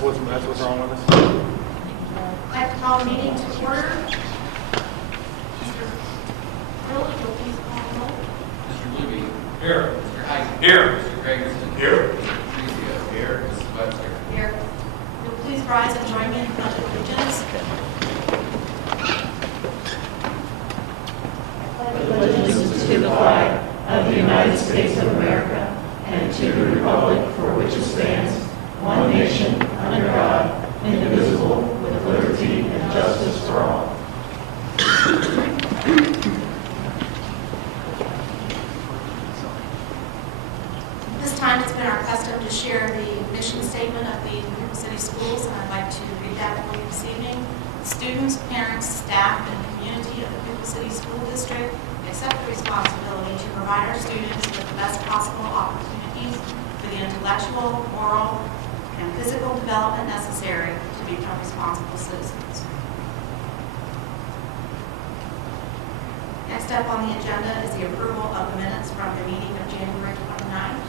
what's wrong with us. I'd like to call the meeting to order. Mr. Hill, if you'll please call the roll. Mr. Luby. Here. Mr. Heisen. Here. Mr. Gregerson. Here. Mr. Patrizio. Here. Mrs. Webster. Here. You'll please rise and join me in the Pledge of Allegiance. Allegiance to the flag of the United States of America and to the republic for which it stands, one nation, under God, indivisible, with liberty and justice for all. This time it's been our custom to share the mission statement of the River City Schools, and I'd like to read that for you this evening. Students, parents, staff, and community of the River City School District accept the responsibility to provide our students with the best possible opportunities for the intellectual, moral, and physical development necessary to become responsible citizens. Next up on the agenda is the approval of the minutes from the meeting of January 29th.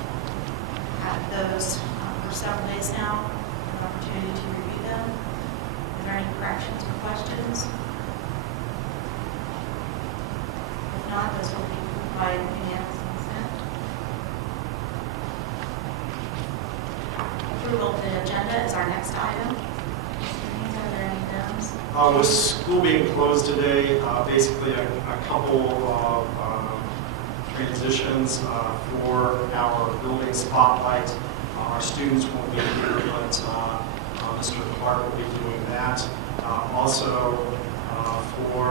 Had those for several days now, an opportunity to review them. Are there any corrections or questions? If not, those will be approved by unanimous consent. Approval of the agenda is our next item. Mr. Haynes, are there any items? With school being closed today, basically a couple of transitions for our building spotlight. Our students won't be here, but Mr. Clark will be doing that. Also, for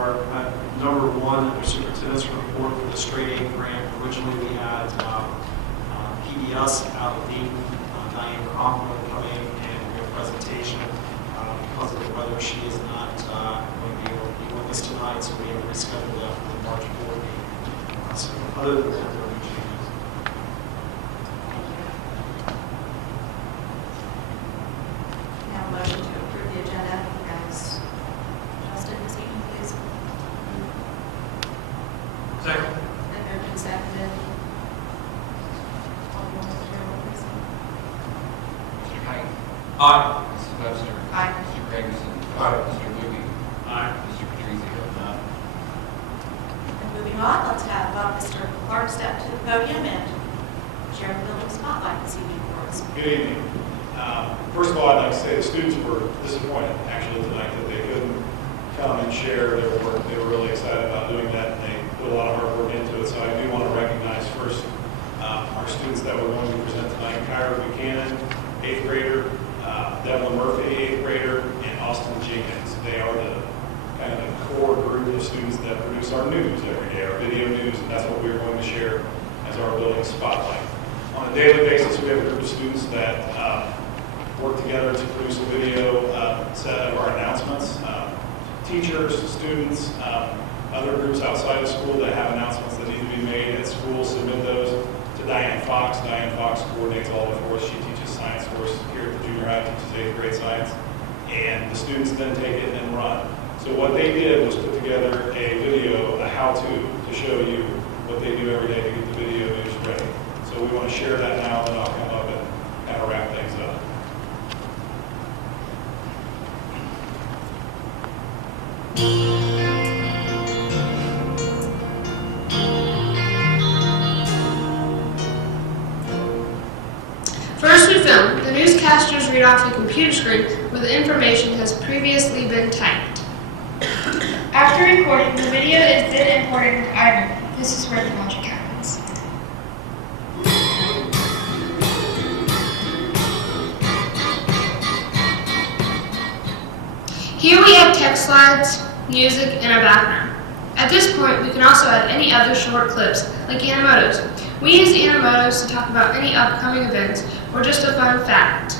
number one, the superintendent's report for the straight A grant. Originally, we had PBS out of Dayton, Diane Conklin coming and give a presentation. Because of the weather, she is not going to be able to be with us tonight, so we have rescheduled that for the March board meeting. So other than that, there are no changes. Now a motion to approve the agenda as adjusted this evening, please. Second. Then moved and seconded. Call the roll, Mr. Hill, please. Mr. Heisen. Aye. Mrs. Webster. Aye. Mr. Gregerson. Aye. Mr. Luby. Aye. Mr. Patrizio. And moving on, let's have Mr. Clark step to the podium and share the building spotlight this evening for us. Good evening. First of all, I'd like to say the students were disappointed actually tonight that they couldn't come and share their work. They were really excited about doing that, and they put a lot of hard work into it. So I do want to recognize first our students that were going to present tonight: Kyra Buchanan, 8th grader, Devlin Murphy, 8th grader, and Austin Jenkins. They are the kind of the core group of students that produce our news every day, our video news, and that's what we're going to share as our building spotlight. On a daily basis, we have a group of students that work together to produce a video set of our announcements. Teachers, students, other groups outside of school that have announcements that need to be made at school submit those to Diane Fox. Diane Fox coordinates all of it for us. She teaches science for us here at the junior high, teaches 8th grade science. And the students then take it and run. So what they did was put together a video, a how-to show you what they do every day to get the video news ready. So we want to share that now, then I'll come up and kind of wrap things up. First, we film. The newscasters read off a computer screen where the information has previously been typed. After recording, the video is then imported into iMovie. This is where the magic happens. Here we have text slides, music, and a background. At this point, we can also add any other short clips, like Animotos. We use the Animotos to talk about any upcoming events or just a fun fact.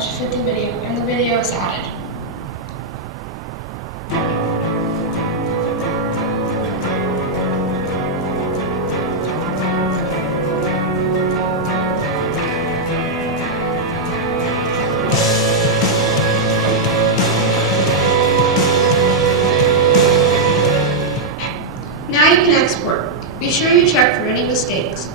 to fit the video, and the video is added. Now you can export. Be sure you check for any mistakes.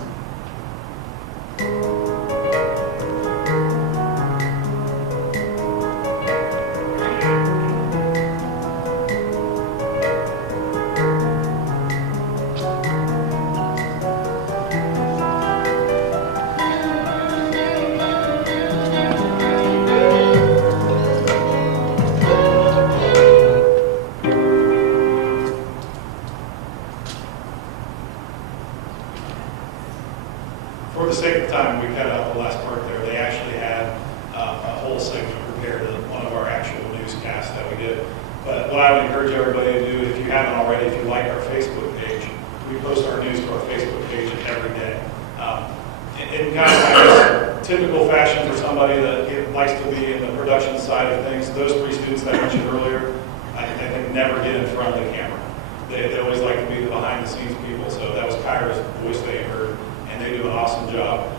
For the sake of time, we cut out the last part there. They actually had a whole segment prepared of one of our actual newscasts that we did. But what I would encourage everybody to do, if you haven't already, if you like our Facebook page, we post our news to our Facebook page every day. In kind of, I guess, typical fashion for somebody that likes to be in the production side of things, those three students that I mentioned earlier, I think never get in front of the camera. They always like to be the behind-the-scenes people. So that was Kyra's voice they heard. They do an awesome job.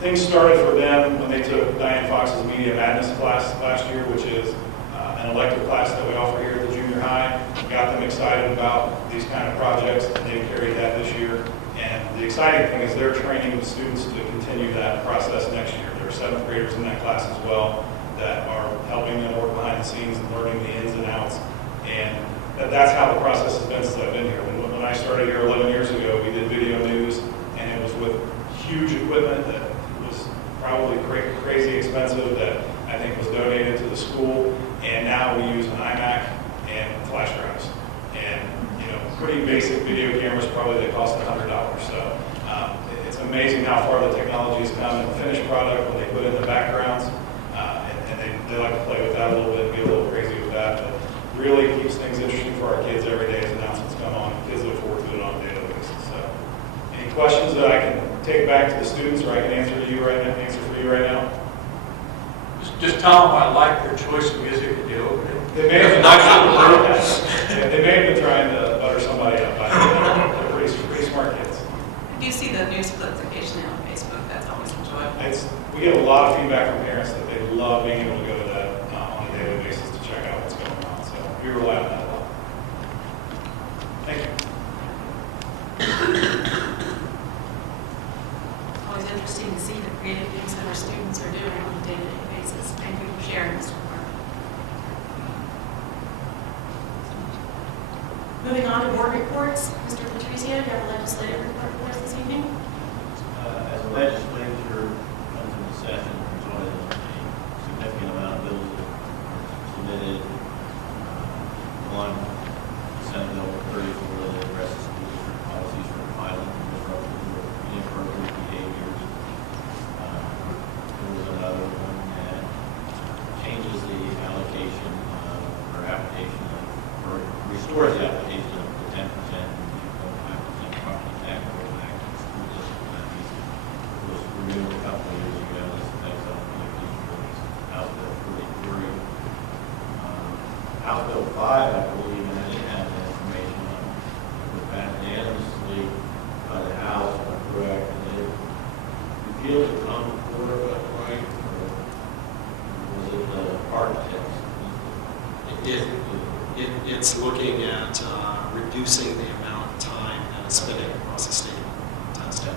Things started for them when they took Diane Fox's Media Madness class last year, which is an elective class that we offer here at the junior high. Got them excited about these kind of projects, and they've carried that this year. And the exciting thing is they're training the students to continue that process next year. There are 7th graders in that class as well that are helping them work behind the scenes and learning the ins and outs. And that's how the process has been since I've been here. When I started here 11 years ago, we did video news, and it was with huge equipment that was probably crazy expensive that I think was donated to the school. And now we use an iMac and flash drives. And, pretty basic video cameras probably that cost $100. So it's amazing how far the technology has come in the finished product when they put in the backgrounds. And they like to play with that a little bit and be a little crazy with that. But really keeps things interesting for our kids every day as announcements come on. Kids look forward to it on a daily basis. So any questions that I can take back to the students, or I can answer for you right now? Just tell them I like their choice of music at the opening. They may have been they may have been trying to butter somebody up. They're pretty smart kids. I do see the news clips occasionally on Facebook. That's always enjoyable. We get a lot of feedback from parents that they love being able to go to that on a daily basis to check out what's going on. So we rely on that a lot. Thank you. Always interesting to see the creative things that our students are doing on a day-to-day basis. Thank you for sharing, Mr. Clark. Moving on to board reports. Mr. Patrizio, do you have a legislative report for us this evening? As a legislature comes into session, there's always a significant amount of bills that are submitted. One, Senate Bill 34 that addresses school district policies for violent and disruptive or inappropriate behaviors. There was another one that changes the allocation or application or restores the application of the 10% and 2.5% property tax rollback to school district levies. It was renewed a couple of years ago. This affects all the release. House Bill 43. House Bill 5, I believe, and I didn't have that information on, was passed unanimously by the House, if I'm correct, and it repealed the common core, right? Or was it the hard text? It's looking at reducing the amount of time that is spending across the state testing.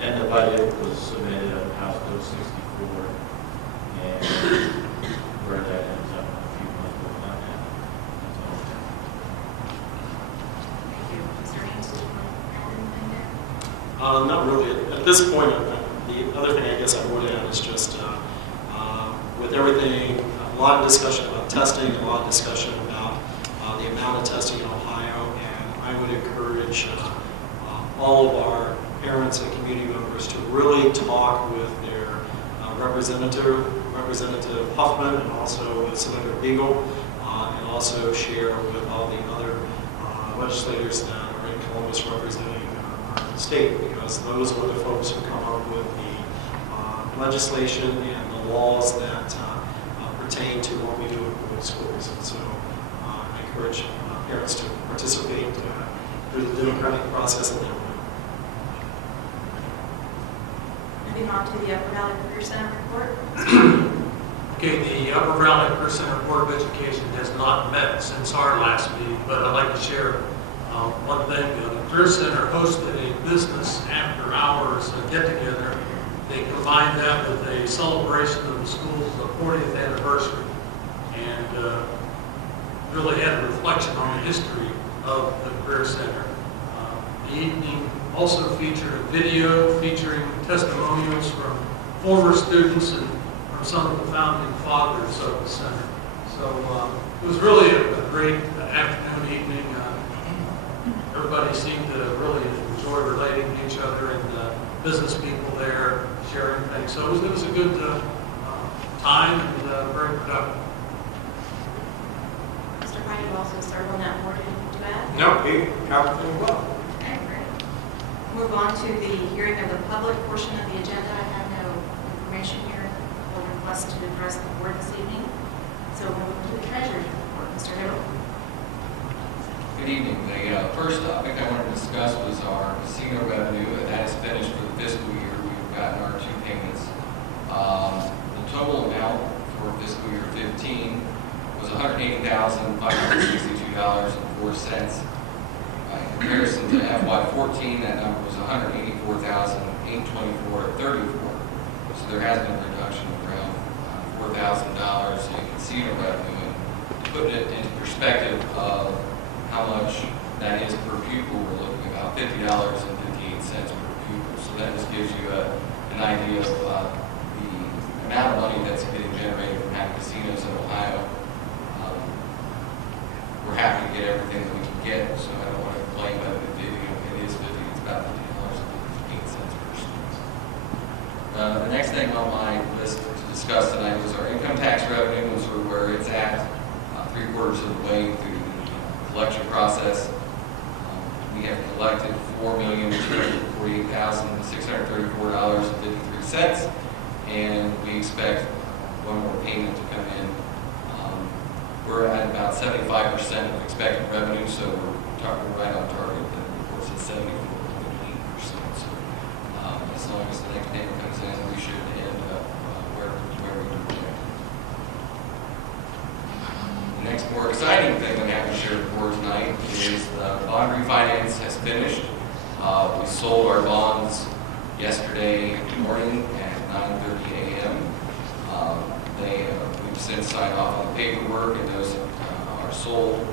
And the budget was submitted on House Bill 64, and where that ends up in a few months, we'll find out. That's all. Thank you. Is there anything to add there? Not really. At this point, the other thing I guess I would add is just with everything, a lot of discussion about testing, a lot of discussion about the amount of testing in Ohio, and I would encourage all of our parents and community members to really talk with their Representative Huffman, and also with Senator Beagle, and also share with all the other legislators that are in Columbus representing our state, because those are the folks who come up with the legislation and the laws that pertain to what we do in public schools. And so I encourage parents to participate through the democratic process in their way. Moving on to the Upper Valley Career Center report. Okay, the Upper Valley Career Center Board of Education has not met since our last meeting, but I'd like to share one thing. The Career Center hosted a business after hours get-together. They combined that with a celebration of the school's 40th anniversary and really had a reflection on the history of the Career Center. The evening also featured a video featuring testimonials from former students and from some of the founding fathers of the center. So it was really a great afternoon, evening. Everybody seemed to really enjoy relating to each other, and business people there sharing things. So it was a good time and very productive. Mr. Hyde, you also serve on that board. Anything to add? No, he covered it well. Okay, great. Move on to the hearing of the public portion of the agenda. I have no information here or request to address the board this evening. So we'll move to the treasurer's report. Mr. Hiddle. Good evening. The first topic I wanted to discuss was our casino revenue, and that is finished for the fiscal year. We've gotten our 2 payments. The total amount for fiscal year 15 was $180,562.04. In comparison to FY14, that number was $184,824.34. So there has been a reduction of around $4,000 in casino revenue. And to put it into perspective of how much that is per pupil, we're looking at about $50.58 per pupil. So that just gives you an idea of the amount of money that's getting generated from having casinos in Ohio. We're happy to get everything that we can get, so I don't want to complain about it. It is 50, it's about $50.58 per student. The next thing on my list to discuss tonight was our income tax revenue and sort of where it's at, 3/4 of the way through the collection process. We have collected $4,248,634.53, and we expect one more payment to come in. We're at about 75% of expected revenue, so we're talking right on target. The report says 74.8%. So as long as the next payment comes in, we should end up where we project. The next more exciting thing that I have to share with the board tonight is the bond refinance has finished. We sold our bonds yesterday morning at 9:30 a.m. We've since signed off on the paperwork, and those are sold.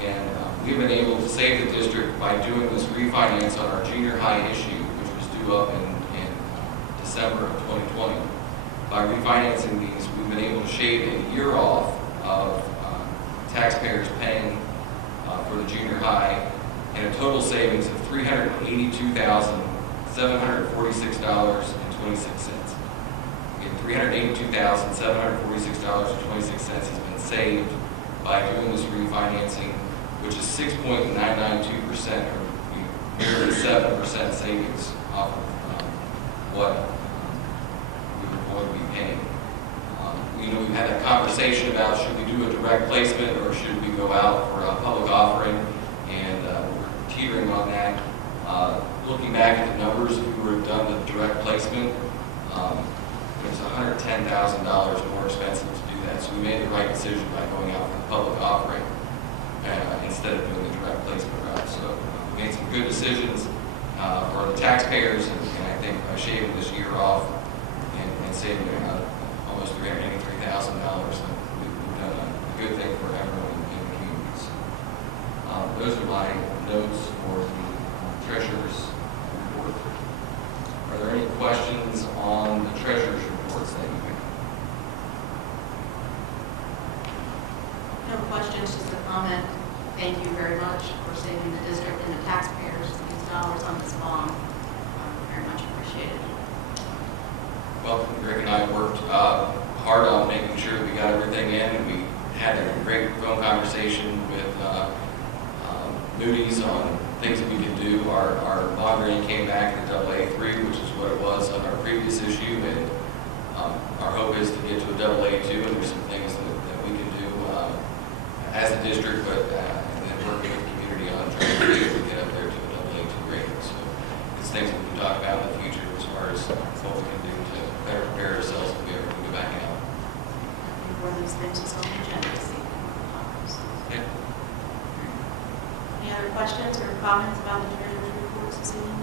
And we've been able to save the district by doing this refinance on our junior high issue, which was due up in December of 2020. By refinancing these, we've been able to shave a year off of taxpayers paying for the junior high, and a total savings of $382,746.26. Again, $382,746.26 has been saved by doing this refinancing, which is 6.992%, or nearly 7% savings off of what we were going to be paying. We've had a conversation about should we do a direct placement or should we go out for a public offering, and we're teetering on that. Looking back at the numbers, if we would have done the direct placement, it was $110,000 more expensive to do that. So we made the right decision by going out for the public offering instead of doing the direct placement route. So we made some good decisions for the taxpayers, and I think by shaving this year off and saving almost $383,000, we've done a good thing for everyone in the community. So, those are my notes for the treasurer's report. Are there any questions on the treasurer's reports that you have? No questions, just a comment. Thank you very much for saving the district and the taxpayers these dollars on this bond. Very much appreciated. Well, Greg and I worked hard on making sure that we got everything in, and we had a great phone conversation with Moody's on things that we could do. Our bond rating came back at AA3, which is what it was on our previous issue, and Our hope is to get to a AA too, and there's some things that we can do as a district, but and then working with the community on trying to be able to get up there to a AA2 rating. So it's things that we can talk about in the future as far as what we can do to better prepare ourselves to be able to go back out. One of those things is on the agenda this evening. Yeah. Any other questions or comments about the treasurer's reports this evening?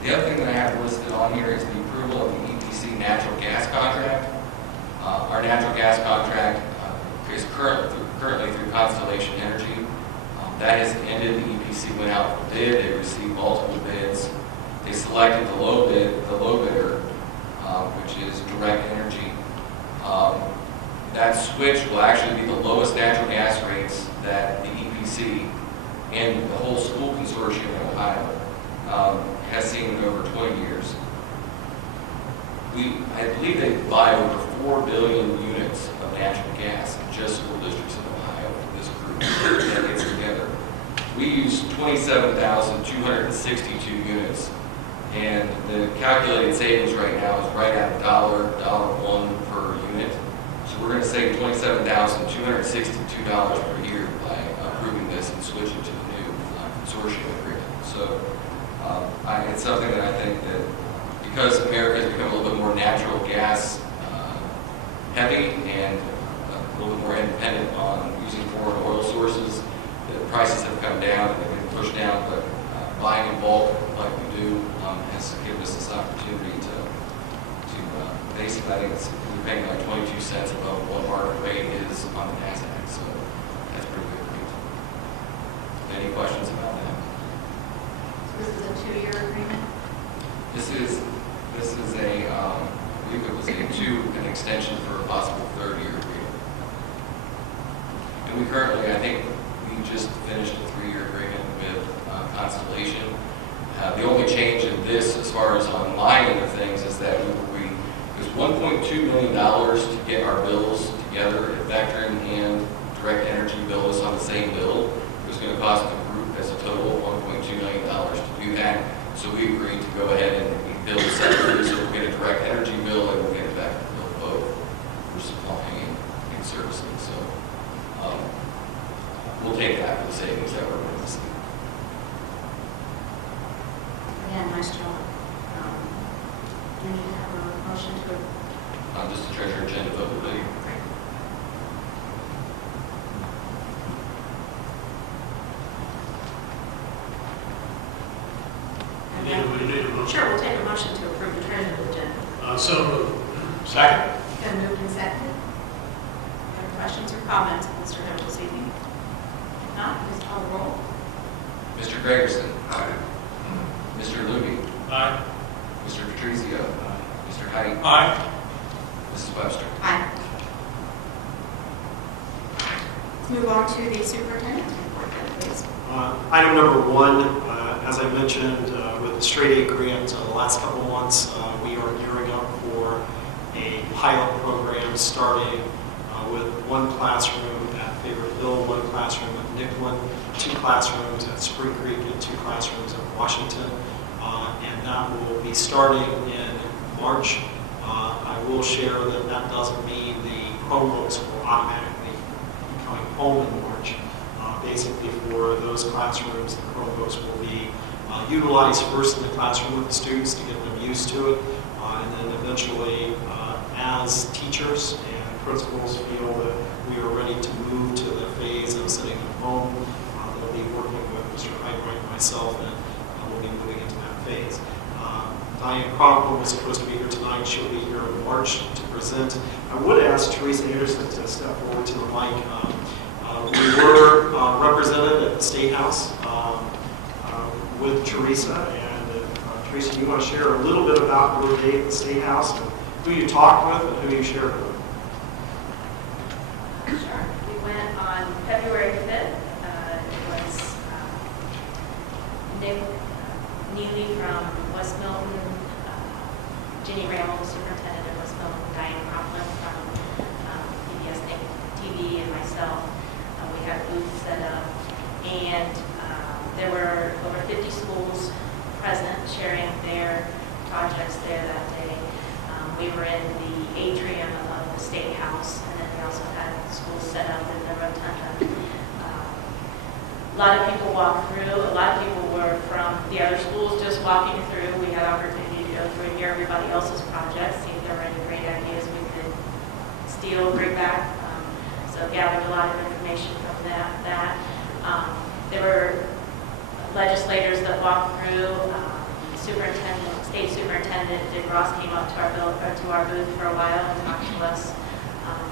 The other thing that I have listed on here is the approval of the EPC natural gas contract. Our natural gas contract is currently through Constellation Energy. That has ended. The EPC went out for bid. They received multiple bids. They selected the low bidder, which is Direct Energy. That switch will actually be the lowest natural gas rates that the EPC and the whole school consortium in Ohio has seen in over 20 years. I believe they buy over 4 billion units of natural gas in just school districts in Ohio for this group that gets together. We use 27,262 units, and the calculated savings right now is right at $1.01 per unit. So we're going to save $27,262 per year by approving this and switching to the new consortium agreement. So it's something that I think that because America has become a little bit more natural gas heavy and a little bit more independent on using foreign oil sources, the prices have come down and they've been pushed down, but buying in bulk like we do has given us this opportunity to basically, I think we're paying like 22 cents above what market rate is on the NASDAQ, so that's pretty good. Any questions about that? This is a 2-year agreement. This is a, I believe it was an extension for a possible 3rd-year agreement. And we currently, I think we just finished a 3-year agreement with Constellation. The only change in this, as far as on my end of things, is that it was $1.2 million to get our bills together. If Vectren and Direct Energy billed us on the same bill, it was going to cost the group as a total of $1.2 million to do that. So we agreed to go ahead and bill separately, so we'll get a Direct Energy bill and we'll get a Vectren bill both for supplying and servicing. So we'll take that for the savings that we're going to see. Again, nice job. We need to have a motion to Just the treasurer agenda vote, really. We need a motion. Sure, we'll take a motion to approve the treasurer's agenda. So moved. Second. Been moved and seconded. Any questions or comments on Mr. Hill this evening? If not, please call the roll. Mr. Gregerson. Aye. Mr. Luby. Aye. Mr. Patrizio. Aye. Mr. Height. Aye. Mrs. Webster. Aye. Let's move on to the superintendent's report, then, please. Item number 1, as I mentioned, with the straight A grant, the last couple of months, we are gearing up for a pilot program starting with 1 classroom at Fayetteville, 1 classroom at Nicklin, 2 classrooms at Spring Creek, and 2 classrooms at Washington. And that will be starting in March. I will share that that doesn't mean the Chromebooks will automatically be coming home in March. Basically, for those classrooms, the Chromebooks will be utilized first in the classroom with the students to get them used to it, and then eventually, as teachers and principals feel that we are ready to move to the phase of sitting at home, they'll be working with Mr. Heidwright and myself, and we'll be moving into that phase. Diane Cronklin was supposed to be here tonight. She'll be here in March to present. I would ask Teresa Anderson to step forward to the mic. We were represented at the State House with Teresa. And Teresa, you want to share a little bit about your day at the State House and who you talked with and who you shared with? Sure. We went on February 5th. It was Nick Neely from West Milton, Jenny Raymond, the superintendent of West Milton, Diane Cronklin from PBS TV, and myself. We had a booth set up, and there were over 50 schools present sharing their projects there that day. lot of people walked through. A lot of people were from the other schools just walking through. We had opportunity to go through and hear everybody else's projects, see if there were any great ideas we could steal, bring back. So gathered a lot of information from that. There were legislators that walked through. State Superintendent Dick Ross came up to our booth for a while and talked to us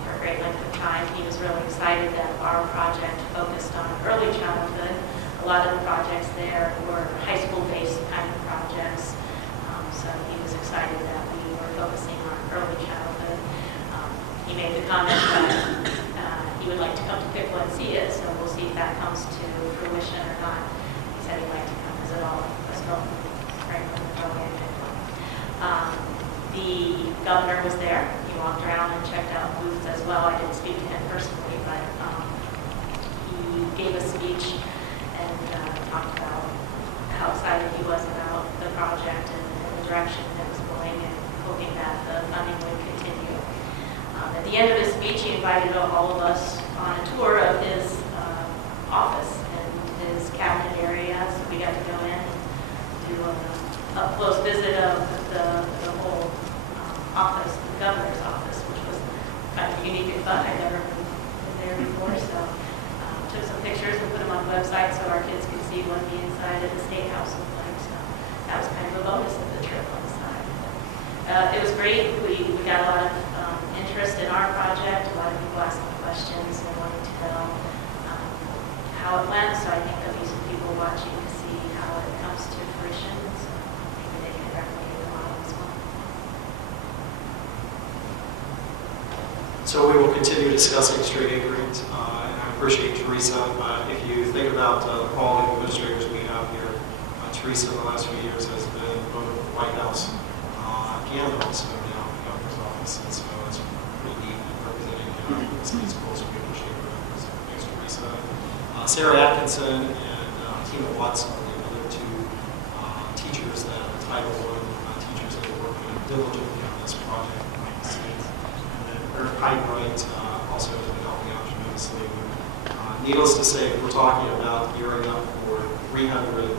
for a great length of time. He was really excited that our project focused on early childhood. A lot of the projects there were high school-based kind of projects. So he was excited that we were focusing on early childhood. He made the comment that he would like to come to Pickle and see it, so we'll see if that comes to fruition or not. He said he'd like to come visit all of us, Franklin, Bowie, and Pickle. The governor was there. He walked around and checked out booths as well. I didn't speak to him personally, but he gave a speech and talked about how excited he was about the project and the direction that it was going, and hoping that the funding would continue. At the end of his speech, he invited all of us on a tour of his office and his cabinet area. So we got to go in and do an up-close visit of the whole office, the governor's office, which was kind of unique and fun. I'd never been there before, so took some pictures and put them on the website so our kids could see what the inside of the State House looked like. So that was kind of a bonus of the trip on the side. It was great. We got a lot of interest in our project. A lot of people asking questions and wanting to know how it went. So I think there'll be some people watching to see how it comes to fruition. So maybe they can replicate the model as well. So we will continue discussing straight A grades, and I appreciate Teresa. If you think about the quality of administrators we have here, Teresa in the last few years has been both the White House and also now the governor's office, and so it's really neat representing the state schools. We appreciate her. Thanks, Teresa. Sarah Atkinson and Tina Watson are the other two teachers that are Title I teachers that are working diligently on this project behind the scenes. And then Eric Hyde-Wright also has been helping out tremendously. Needless to say, we're talking about gearing up for 300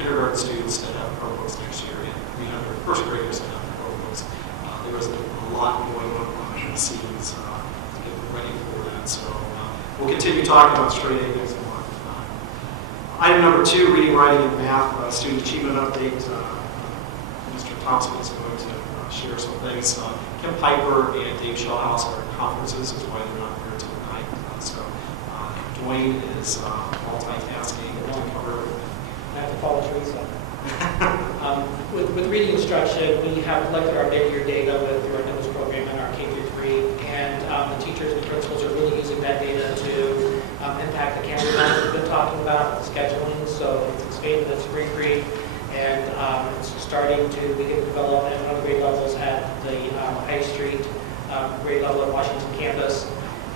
kindergarten students to have Chromebooks next year and 300 first graders to have Chromebooks. There was a lot going on behind the scenes to get ready for that. So we'll continue talking about straight A next month. Item number 2, reading, writing, and math, student achievement update. Mr. Thompson is going to share some things. Kim Piper and Dave Shawhouse are at conferences, is why they're not here tonight. So Dwayne is multitasking to cover everything. I have to follow Teresa. With reading instruction, we have collected our mid-year data through our NIMS program and our K-3, and the teachers and principals are really using that data to impact the campus that we've been talking about, the scheduling. So it's expanded its spring grade, and it's starting to begin to develop at other grade levels at the High Street grade level at Washington campus.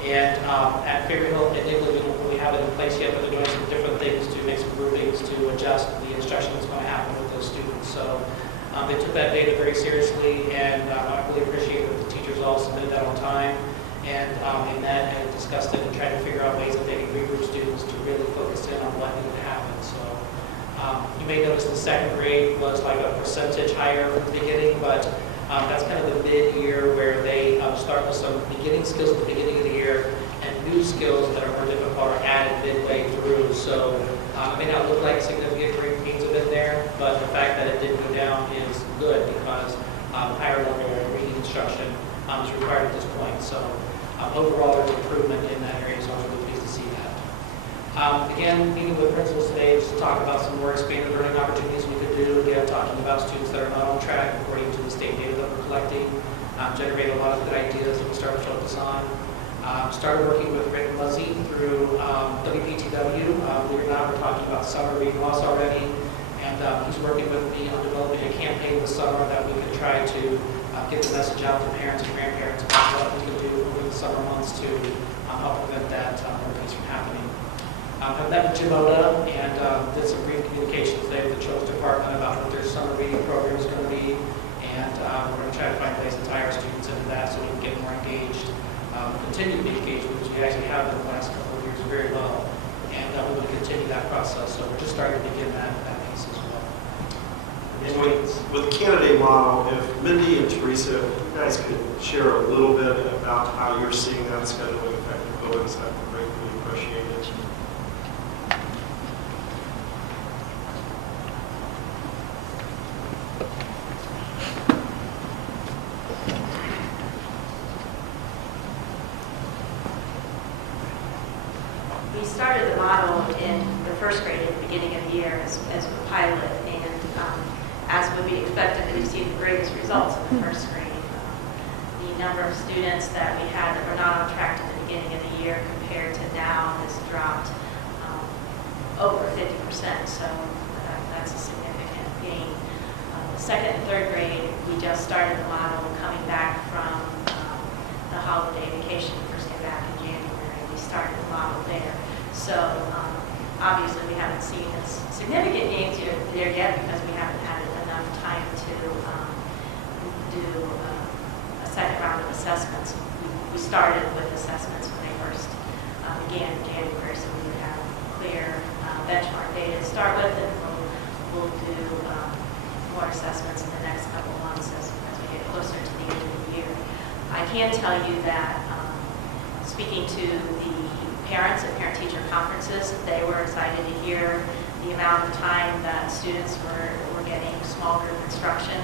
And at Favorite Hill and Nicollet, we don't really have it in place yet, but they're doing some different things to make some groupings to adjust the instruction that's going to happen with those students. So they took that data very seriously, and I really appreciate that the teachers all submitted that on time and met and discussed it and tried to figure out ways that they can regroup students to really focus in on what needed to happen. So you may notice the second grade was like a percentage higher from the beginning, but that's kind of the mid-year where they start with some beginning skills at the beginning of the year, and new skills that are more difficult are added midway through. So it may not look like significant grade gains have been there, but the fact that it didn't go down is good because higher level reading instruction is required at this point. So overall, there's improvement in that area, so I'm really pleased to see that. Again, meeting with principals today just to talk about some more expanded learning opportunities we could do. Again, talking about students that are not on track according to the state data that we're collecting. Generate a lot of good ideas that we start to focus on. Started working with Rick Muzzy through WPTW. Believe it or not, we're talking about summer reading loss already. And he's working with me on developing a campaign this summer that we could try to get the message out to parents and grandparents about what we can do over the summer months to help prevent that piece from happening. I've met with Jim Oda and did some brief communications today with the Children's Department about what their summer reading program is going to be, and we're going to try to find ways to tie our students into that so we can get more engaged, continue to be engaged, because we actually have been the last couple of years very well, and we will continue that process. So we're just starting to begin that piece as well. And with the candidate model, if Mindy and Teresa, if you guys could share a little bit about how you're seeing that scheduling affect the buildings, that'd be greatly appreciated. We started the model in the first grade at the beginning of the year as a pilot, and as would be expected, we received the greatest results in the first grade. The number of students that we had that were not on track at the beginning of the year compared to now has dropped over 50%, so that's a significant gain. The second and third grade, we just started the model coming back from the holiday vacation, first day back in January. We started the model there. So obviously we haven't seen significant gains there yet because we haven't had enough time to do a second round of assessments. We started with assessments when they first began in January, so we would have clear benchmark data to start with, and we'll do more assessments in the next couple of months as we get closer to the end of the year. I can tell you that speaking to the parents at parent-teacher conferences, they were excited to hear the amount of time that students were getting small group instruction.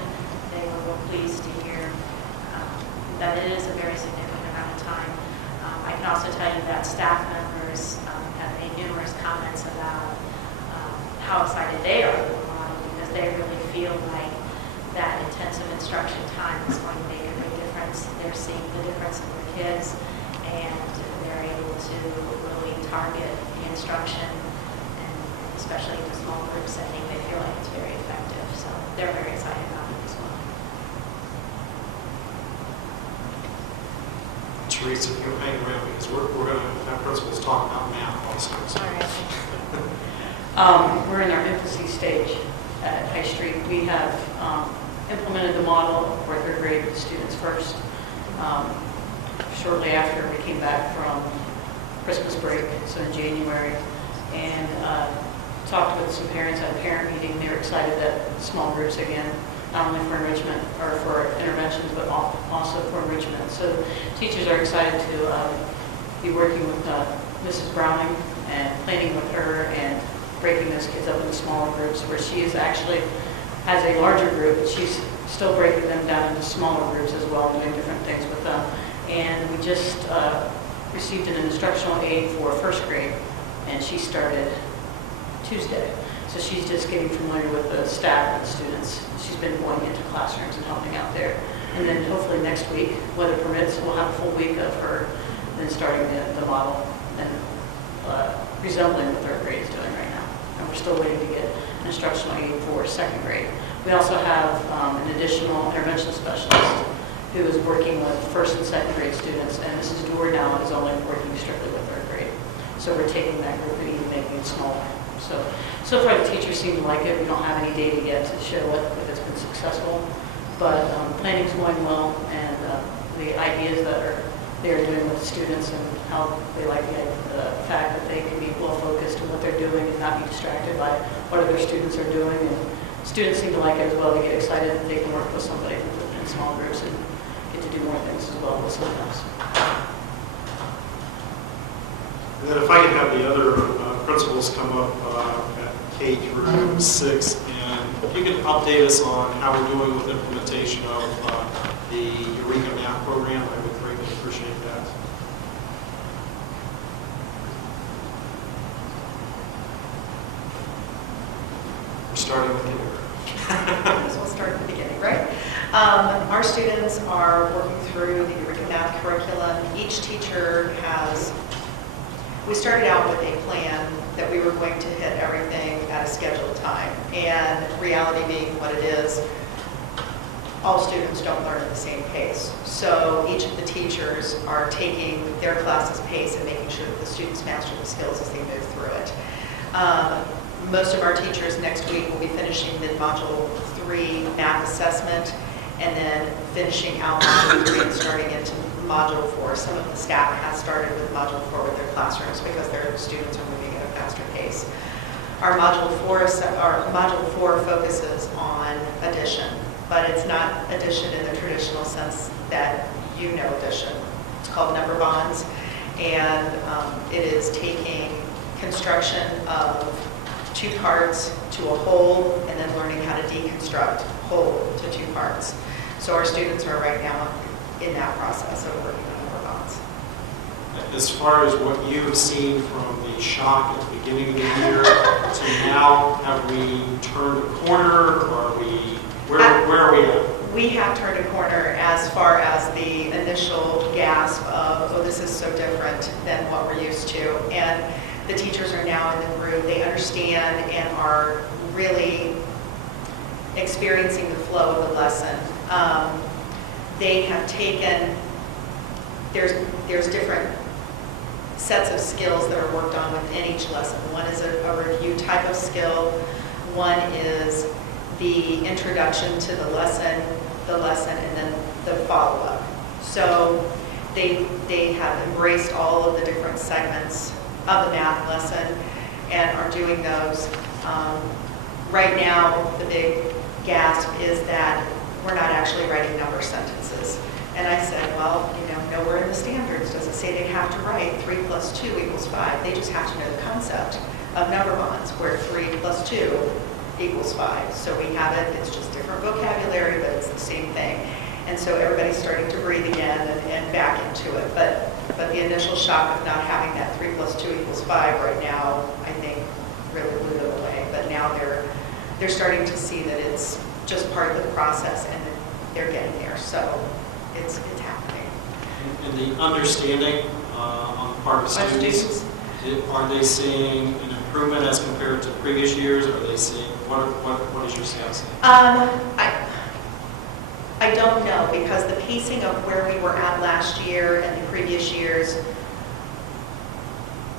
They were pleased to hear that it is a very significant amount of time. I can also tell you that staff members have made numerous comments about how excited they are with the model because they really feel like that intensive instruction time is going to make a big difference. They're seeing the difference in their kids, and they're able to really target the instruction, and especially in a small group setting, they feel like it's very effective. So they're very excited about it as well. Teresa, if you'll hang around because we're going to have principals talk about math also. So. All right. We're in our infancy stage at High Street. We have implemented the model for third grade students first. Shortly after we came back from Christmas break, so in January, and talked with some parents at a parent meeting. They were excited that small groups again, not only for enrichment or for interventions, but also for enrichment. So teachers are excited to be working with Mrs. Browning and planning with her and breaking those kids up into smaller groups, where she is actually has a larger group, but she's still breaking them down into smaller groups as well, doing different things with them. And we just received an instructional aid for first grade, and she started Tuesday. So she's just getting familiar with the staff and the students. She's been going into classrooms and helping out there. And then hopefully next week, weather permits, we'll have a full week of her then starting the model and resembling what third grade is doing right now. And we're still waiting to get an instructional aid for second grade. We also have an additional intervention specialist who is working with first and second grade students, and Mrs. Doer now is only working strictly with third grade. So we're taking that group and even making it smaller. So far the teachers seem to like it. We don't have any data yet to show if it's been successful, but planning's going well, and the ideas that they're doing with the students and how they like the fact that they can be well focused on what they're doing and not be distracted by what other students are doing. And students seem to like it as well. They get excited that they can work with somebody in small groups and get to do more things as well with someone else. And then if I could have the other principals come up at K through 6, and if you could update us on how we're doing with implementation of the Eureka Math program, I would greatly appreciate that. We're starting with kindergarten. So we'll start at the beginning, right? Our students are working through the Eureka Math curriculum. Each teacher we started out with a plan that we were going to hit everything at a scheduled time. And reality being what it is, all students don't learn at the same pace. So each of the teachers are taking their class's pace and making sure that the students master the skills as they move through it. Most of our teachers next week will be finishing mid-module 3 math assessment and then finishing out module 3 and starting into module 4. Some of the staff has started with module 4 with their classrooms because their students are moving at a faster pace. Our Module 4 focuses on addition, but it's not addition in the traditional sense that you know addition. It's called number bonds, and it is taking construction of two parts to a whole and then learning how to deconstruct whole to two parts. So our students are right now in that process of working on number bonds. As far as what you have seen from the shock at the beginning of the year to now, have we turned a corner, or are we, where are we at? We have turned a corner as far as the initial gasp of, oh, this is so different than what we're used to. And the teachers are now in the group. They understand and are really experiencing the flow of the lesson. They have taken, there's different sets of skills that are worked on within each lesson. One is a review type of skill. One is the introduction to the lesson, and then the follow-up. So they have embraced all of the different segments of the math lesson and are doing those. Right now, the big gasp is that we're not actually writing number sentences. And I said, well, nowhere in the standards does it say they have to write 3 + 2 = 5. They just have to know the concept of number bonds, where 3 + 2 = 5. So we have it, it's just different vocabulary, but it's the same thing. And so everybody's starting to breathe again and back into it. But the initial shock of not having that 3 + 2 = 5 right now, I think, really blew them away. But now they're starting to see that it's just part of the process and that they're getting there. So it's happening. And the understanding on the part of students, are they seeing an improvement as compared to previous years? Or are they seeing, what is your staff saying? I don't know, because the pacing of where we were at last year and the previous years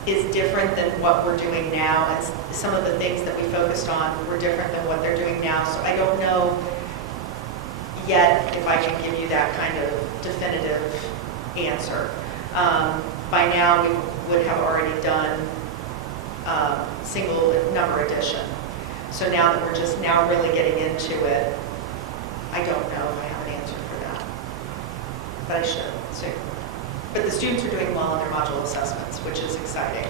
is different than what we're doing now. And some of the things that we focused on were different than what they're doing now. So I don't know yet if I can give you that kind of definitive answer. By now, we would have already done single number addition. So now that we're just now really getting into it, I don't know if I have an answer for that, but I should soon. But the students are doing well in their module assessments, which is exciting.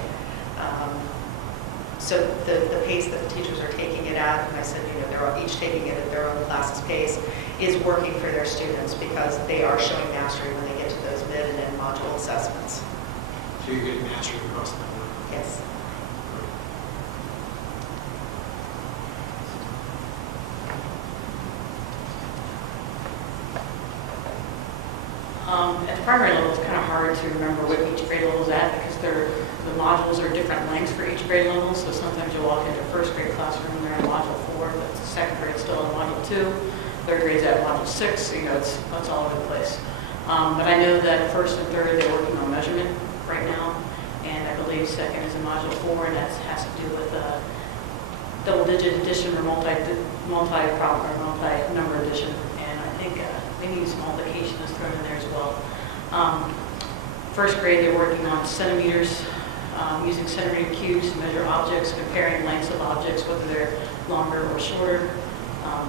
So the pace that the teachers are taking it at, and I said, they're each taking it at their own class's pace, is working for their students because they are showing mastery when they get to those mid and end module assessments. So you're getting mastery across the board? Yes. At the primary level, it's kind of hard to remember what each grade level is at because the modules are different lengths for each grade level. So sometimes you'll walk into a first grade classroom and they're in module 4, but the second grade still in module 2, third grade's at module 6. It's all over the place. But I know that first and third, they're working on measurement right now. And I believe second is in module 4, and that has to do with double-digit addition or multi-problem or multi-number addition. And I think maybe some multiplication is thrown in there as well. First grade, they're working on centimeters, using centimeter cubes to measure objects, comparing lengths of objects, whether they're longer or shorter.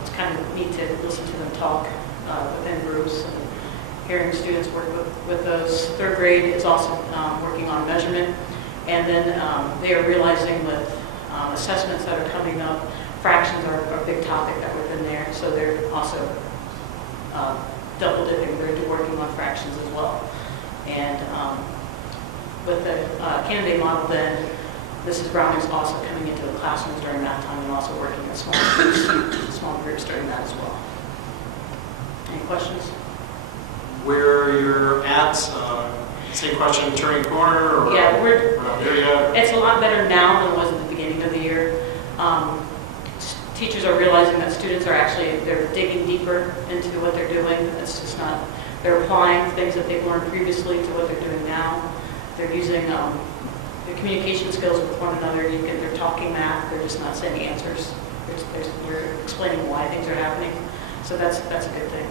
It's kind of neat to listen to them talk within groups and hearing students work with those. Third grade is also working on measurement. And then they are realizing with assessments that are coming up, fractions are a big topic that within there. So they're also double dipping. They're working on fractions as well. And with the candidate model, then Mrs. Brown is also coming into the classrooms during that time and also working in small groups during that as well. Any questions? Where you're at, same question, turning corner, or Yeah, we're not there yet? It's a lot better now than it was at the beginning of the year. Teachers are realizing that students are they're digging deeper into what they're doing. It's just not, they're applying things that they've learned previously to what they're doing now. They're using their communication skills with one another. They're talking math. They're just not saying answers. We're explaining why things are happening. So that's a good thing.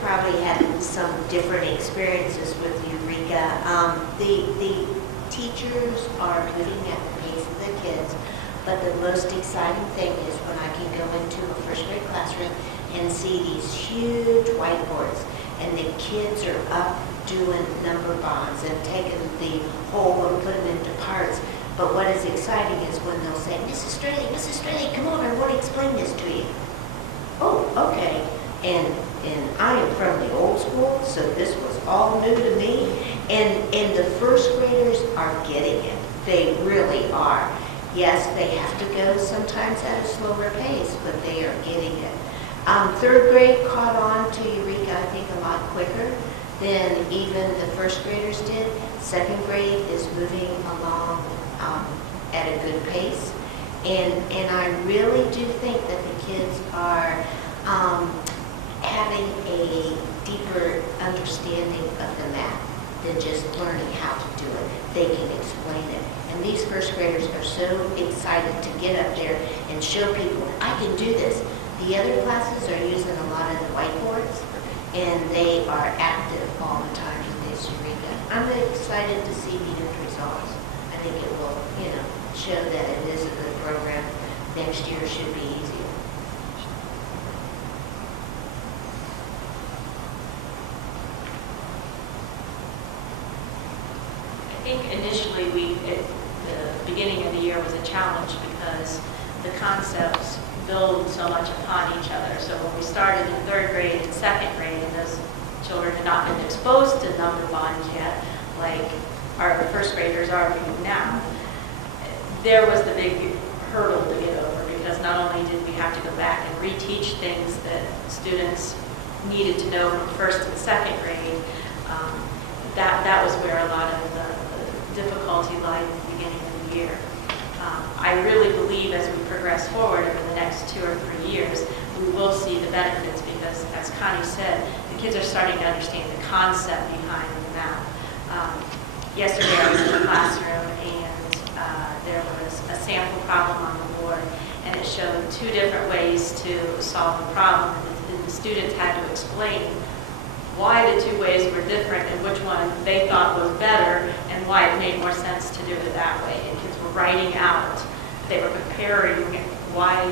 probably had some different experiences with Eureka. The teachers are moving at the pace of the kids, but the most exciting thing is when I can go into a first grade classroom and see these huge whiteboards, and the kids are up doing number bonds and taking the whole and putting them into parts. But what is exciting is when they'll say, Mrs. Straley, come over, I want to explain this to you. Oh, okay. And I am from the old school, so this was all new to me. And the first graders are getting it. They really are. Yes, they have to go sometimes at a slower pace, but they are getting it. Third grade caught on to Eureka, I think, a lot quicker than even the first graders did. Second grade is moving along at a good pace. And I really do think that the kids are having a deeper understanding of the math than just learning how to do it. They can explain it. And these first graders are so excited to get up there and show people, I can do this. The other classes are using a lot of the whiteboards, and they are active all the time in this Eureka. I'm excited to see the end results. I think it will, show that it is a good program. Next year should be easier. I think initially the beginning of the year was a challenge because the concepts build so much upon each other. So when we started in third grade and second grade, and those children had not been exposed to number bonds yet, like our first graders are being now, there was the big hurdle to get over, because not only did we have to go back and reteach things that students needed to know from first and second grade, that was where a lot of the difficulty lied at the beginning of the year. I really believe as we progress forward over the next 2 or 3 years, we will see the benefits, because, as Connie said, the kids are starting to understand the concept behind the math. Yesterday I was in the classroom, and there was a sample problem on the board, and it showed 2 different ways to solve the problem, and the students had to explain why the 2 ways were different and which one they thought was better and why it made more sense to do it that way. And kids were writing out, they were comparing why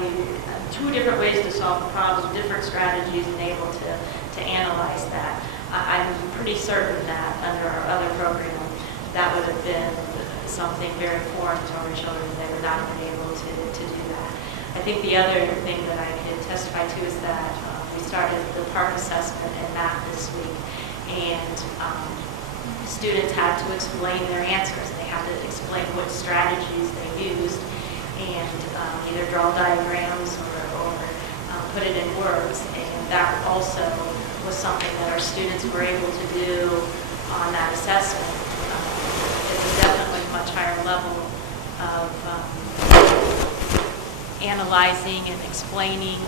2 different ways to solve the problem, different strategies, and able to analyze that. I'm pretty certain that under our other program, that would have been something very foreign to our children. They would not have been able to do that. I think the other thing that I could testify to is that we started the park assessment and math this week, and students had to explain their answers. They had to explain what strategies they used, and either draw diagrams or put it in words. And that also was something that our students were able to do on that assessment. It's a definitely much higher level of analyzing and explaining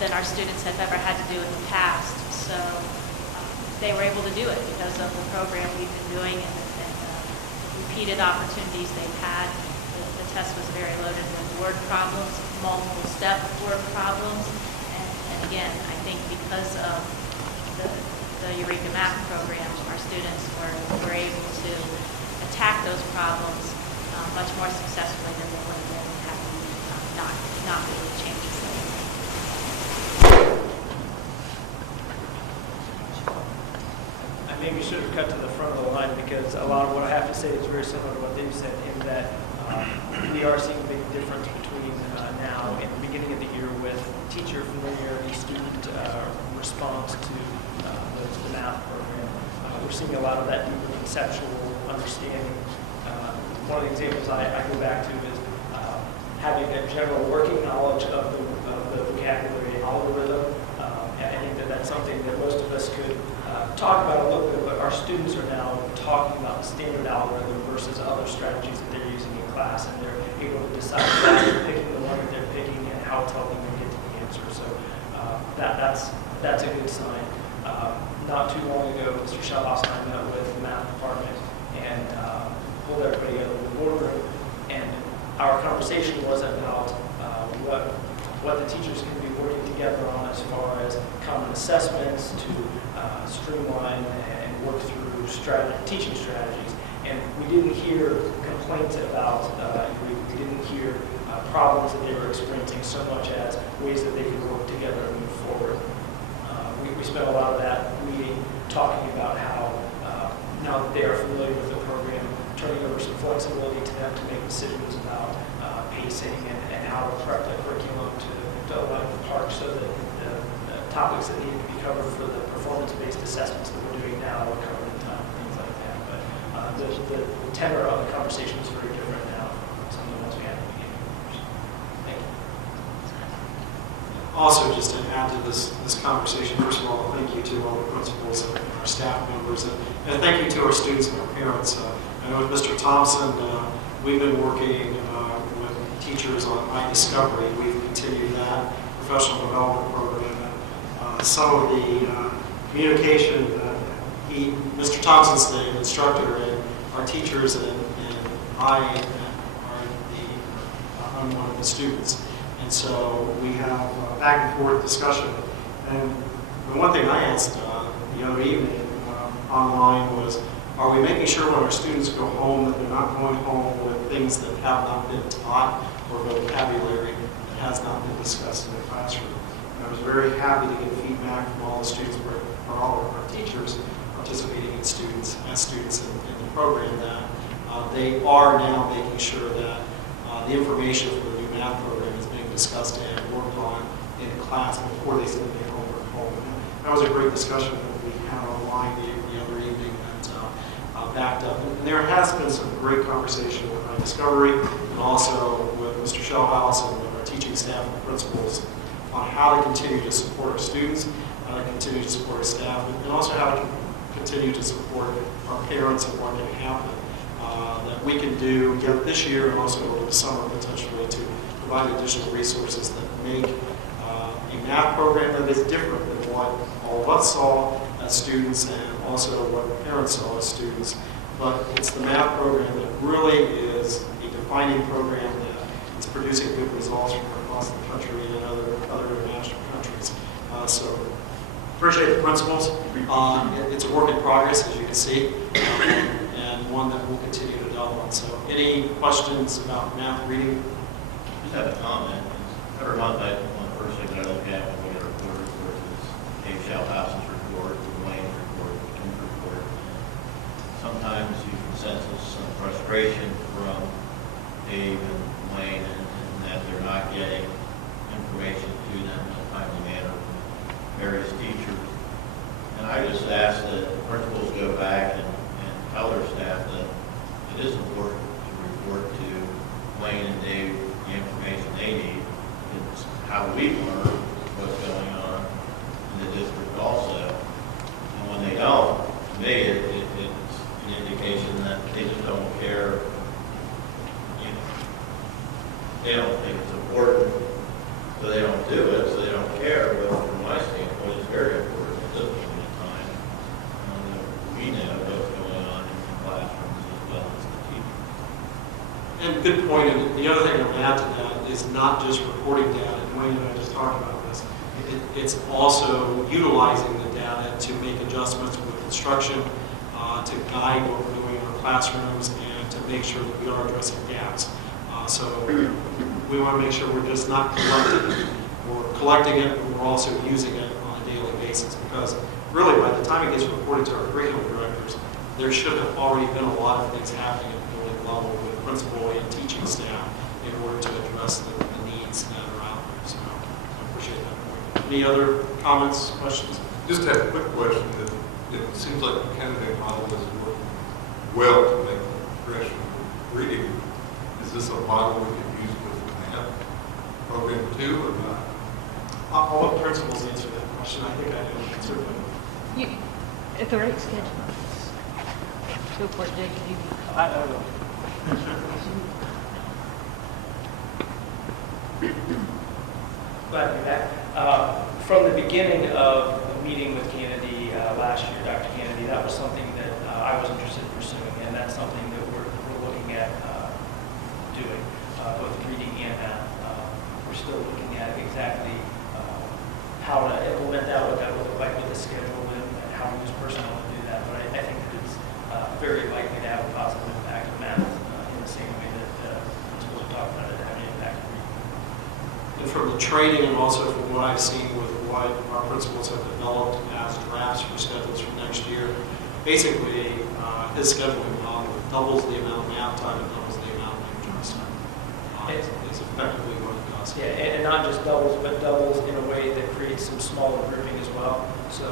than our students have ever had to do in the past. So they were able to do it because of the program we've been doing and repeated opportunities they've had. The test was very loaded with word problems, multiple step word problems. And again, I think because of the Eureka Math programs, our students were able to attack those problems much more successfully than they would have been had we not made the changes. I maybe should have cut to the front of the line, because a lot of what I have to say is very similar to what they've said, in that we are seeing a big difference between now and the beginning of the year with teacher familiarity, student response to the math program. We're seeing a lot of that deeper conceptual understanding. One of the examples I go back to is having a general working knowledge of the vocabulary algorithm. I think that's something that most of us could talk about a little bit, but our students are now talking about the standard algorithm versus other strategies that they're using in class, and they're able to decide why they're picking the one that they're picking and how it's helping them get to the answer. So that's a good sign. Not too long ago, Mr. Shalhouse and I met with the math department and pulled everybody out of the boardroom, and our conversation was about what the teachers can be working together on as far as common assessments to streamline and work through teaching strategies. And we didn't hear complaints about, we didn't hear problems that they were experiencing so much as ways that they could work together and move forward. We spent a lot of that meeting talking about how, now that they are familiar with the program, turning over some flexibility to them to make decisions about pacing and how to prep the curriculum to align the park so that the topics that need to be covered for the performance-based assessments that we're doing now are covered in time, things like that. But the tenor of the conversation is very different now from some of the ones we had at the beginning. Thank you. Also, just to add to this conversation, first of all, thank you to all the principals and our staff members, and thank you to our students and our parents. I know with Mr. Thompson, we've been working with teachers on iDiscovery. We've continued that professional development program. Some of the communication, Mr. Thompson's the instructor, and our teachers and I I'm one of the students. And so we have back and forth discussion. And the one thing I asked the other evening online was, are we making sure when our students go home that they're not going home with things that have not been taught or vocabulary that has not been discussed in the classroom? And I was very happy to get feedback from all the students, or all of our teachers participating as students in the program, that they are now making sure that the information for the new math program is being discussed and worked on in class before they send their homework home. And that was a great discussion that we had online the other evening that backed up. And there has been some great conversation with iDiscovery and also with Mr. Shellhouse and with our teaching staff and principals on how to continue to support our students, how to continue to support our staff, and also how to continue to support our parents and what can happen that we can do yet this year and also over the summer potentially to provide additional resources that make a math program that is different than what all of us saw as students and also what parents saw as students. But it's the math program that really is a defining program that is producing good results from across the country and other international countries. So appreciate the principals. It's a work in progress, as you can see, and one that we'll continue to delve on. So any questions about math reading? I just have a comment. Every month, one of the first things I look at when we get a report is Dave Shellhouse's report, Wayne's report, Kim's report. Sometimes you can sense some frustration from Dave and Wayne and that they're not getting information to them in a timely manner from various teachers. And I just ask that principals go back and tell their staff that it is important to report to Wayne and Dave the information they need. It's how we learn what's going on in the district also. And when they don't, to me, it's an indication that they just don't care. You know, they don't think it's important, so they don't do it, so they don't care. But from my standpoint, it's very important at this point in time. We know what's going on in the classrooms as well as the teachers. And good point. And the other thing I would add to that is not just reporting data. And Wayne and I just talked about this. It's also utilizing the data to make adjustments with instruction, to guide what we're doing in our classrooms, and to make sure that we are addressing gaps. So we want to make sure we're just not collecting it. We're collecting it, but we're also using it on a daily basis. Because really, by the time it gets reported to our curriculum directors, there should have already been a lot of things happening at the building level with principal and teaching staff in order to address the needs that are out there. So I appreciate that point. Any other comments, questions? Just have a quick question. It seems like the candidate model is working well to make progression reading. Is this a model we can use with the math program too, or not? I'll let principals answer that question. I think I didn't answer it. At the right schedule. Go for it, Jake. I will. Glad to be back. From the beginning of the meeting with Kennedy last year, Dr. Kennedy, that was something that I was interested in pursuing, and that's something that we're looking at doing, both reading and math we're still looking at exactly how to implement that, what that would look like with the schedule, and how we use personnel to do that. But I think that it's very likely to have a positive impact on math in the same way that schools are talking about it having an impact on reading. And from the training and also from what I've seen with what our principals have developed as drafts for schedules for next year, basically his scheduling model doubles the amount of math time and doubles the amount of English time. It's effectively what it does. Yeah, and not just doubles, but doubles in a way that creates some smaller grouping as well. So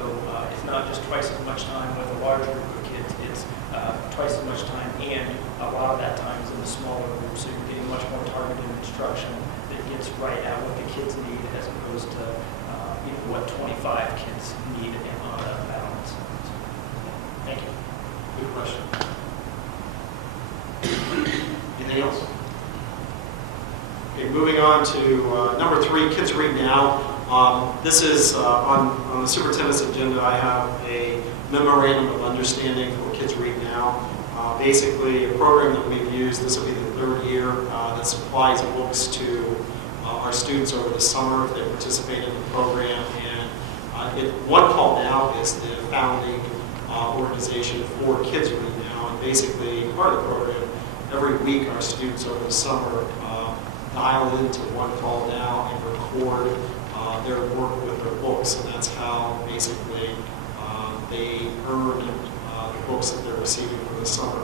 it's not just twice as much time with a large group of kids, it's twice as much time, and a lot of that time is in the smaller group, so you're getting much more targeted instruction that gets right at what the kids need as opposed to what 25 kids need on a balance. So, thank you. Good question. Anything else? Okay, moving on to number 3, Kids Read Now. This is on the superintendent's agenda. I have a memorandum of understanding for Kids Read Now. Basically, a program that we've used. This will be the 3rd year that supplies books to our students over the summer if they participate in the program. And One Call Now is the founding organization for Kids Read Now. And basically, part of the program, every week our students over the summer dial into One Call Now and record their work with their books, and that's how basically they earn the books that they're receiving for the summer.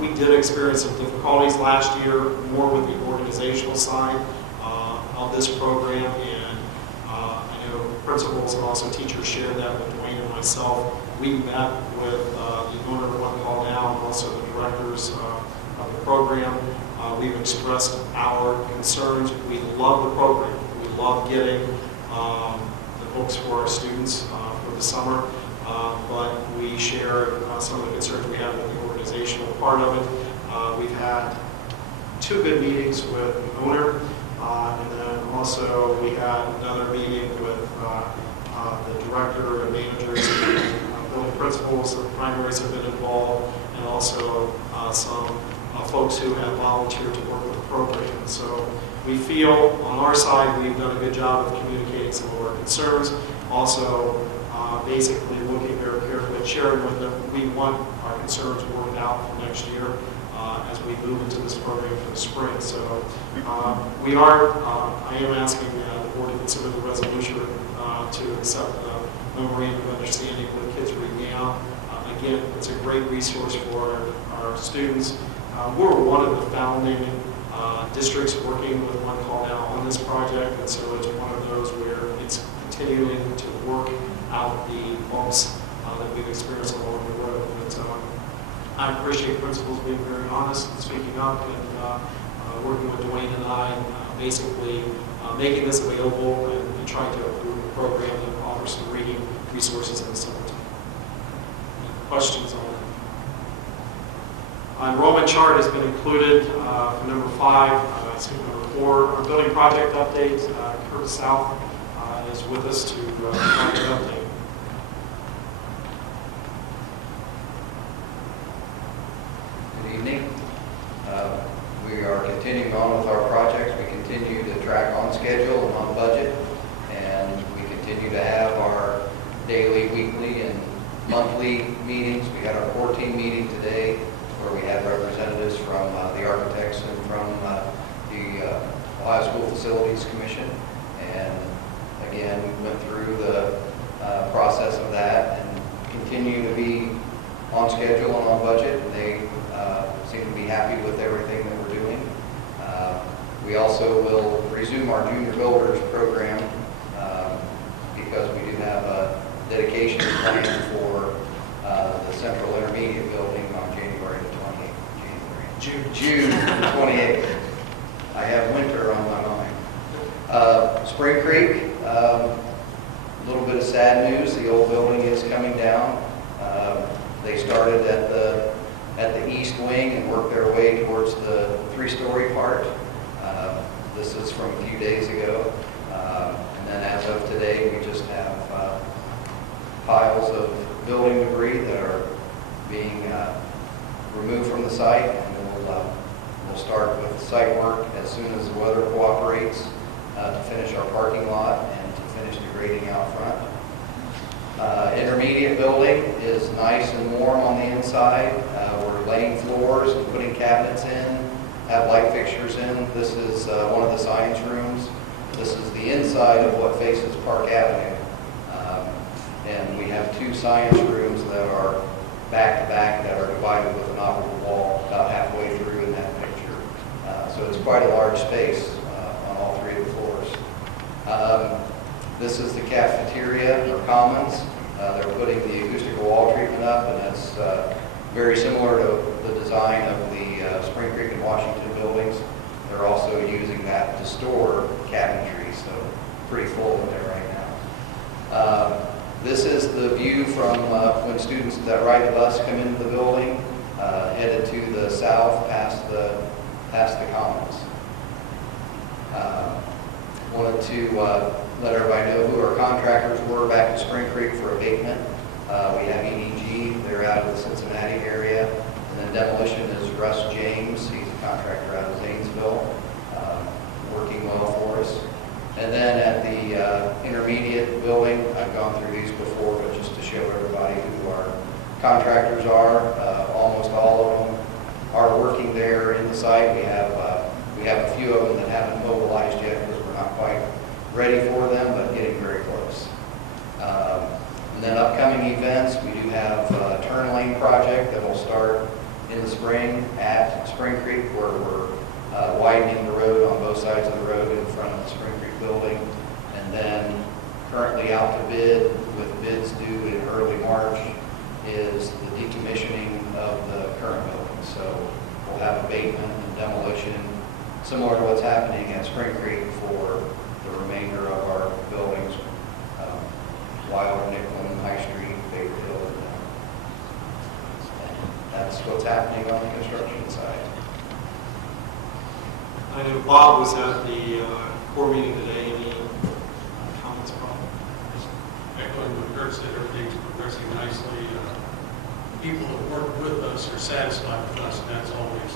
We did experience some difficulties last year, more with the organizational side of this program, and I know principals and also teachers shared that with Dwayne and myself. We met with the owner of One Call Now and also the directors of the program. We've expressed our concerns. We love the program. We love getting the books for our students for the summer, but we share some of the concerns we have with the organizational part of it. We've had 2 good meetings with the owner, and then also we had another meeting with the director and managers and building principals. The primaries have been involved, and also some folks who have volunteered to work with the program. So we feel on our side we've done a good job of communicating some of our concerns. Also, basically looking very carefully at sharing with them. We want our concerns worked out for next year as we move into this program for the spring. So I am asking the board to consider the resolution to accept the memorandum of understanding with Kids Read Now. Again, it's a great resource for our students. We're one of the founding districts working with One Call Now on this project, and so it's one of those where it's continuing to work out the bumps that we've experienced along the road. But I appreciate principals being very honest and speaking up and working with Dwayne and I, basically making this available and trying to improve the program that offers some reading resources in the summertime. Any questions on that? Enrollment chart has been included for number 5. Number 4, our building project update. Curtis South is with us to provide an update. Good evening. We are continuing on with our projects. We continue to track on schedule and on budget, and we continue to have our daily, weekly, and monthly meetings. We had our 14th meeting today, where we had representatives from the architects and from the Ohio School Facilities Commission. And again, we went through the process of that and continue to be on schedule and on budget. They seem to be happy with everything that we're doing. We also will resume our Junior Builders program because we do have a dedication plan for the Central Intermediate building on January the 28th. June the 28th. I have winter on my mind. Spring Creek, a little bit of sad news. The old building is coming down. They started at the east wing and worked their way towards the 3-story part. This is from a few days ago. And then as of today, we just have piles of building debris that are being removed from the site, and we'll start with site work as soon as the weather cooperates. to finish our parking lot and to finish the grading out front. Intermediate building is nice and warm on the inside. We're laying floors and putting cabinets in, have light fixtures in. This is one of the science rooms. This is the inside of what faces Park Avenue. And we have 2 science rooms that are back-to-back that are divided with an operable wall about halfway through in that picture. So it's quite a large space on all 3 of the floors. This is the cafeteria or commons. They're putting the acoustical wall treatment up, and it's very similar to the design of the Spring Creek and Washington buildings. They're also using that to store cabinetry, so pretty full in there right now. This is the view from when students that ride the bus come into the building, headed to the south past the commons. Wanted to let everybody know who our contractors were back in Spring Creek for abatement. We have EDG, they're out of the Cincinnati area. And then demolition is Russ James, he's a contractor out of Zanesville, working well for us. And then at the intermediate building, I've gone through these before, but just to show everybody who our contractors are, almost all of them are working there in the site. We have a few of them that haven't mobilized yet because we're not quite ready for them, but getting very close. And then upcoming events, we do have a turn lane project that will start in the spring at Spring Creek, where we're widening the road on both sides of the road in front of the Spring Creek building. And then currently out to bid, with bids due in early March, is the decommissioning of the current building. So we'll have abatement and demolition, similar to what's happening at Spring Creek for the remainder of our buildings, Wilder, Nicklin, High Street, Baker Hill, and that's what's happening on the construction side. I know Bob was at the core meeting today. Any comments, Bob? Echoing what Kurt said, everything's progressing nicely. People that work with us are satisfied with us, and that's always,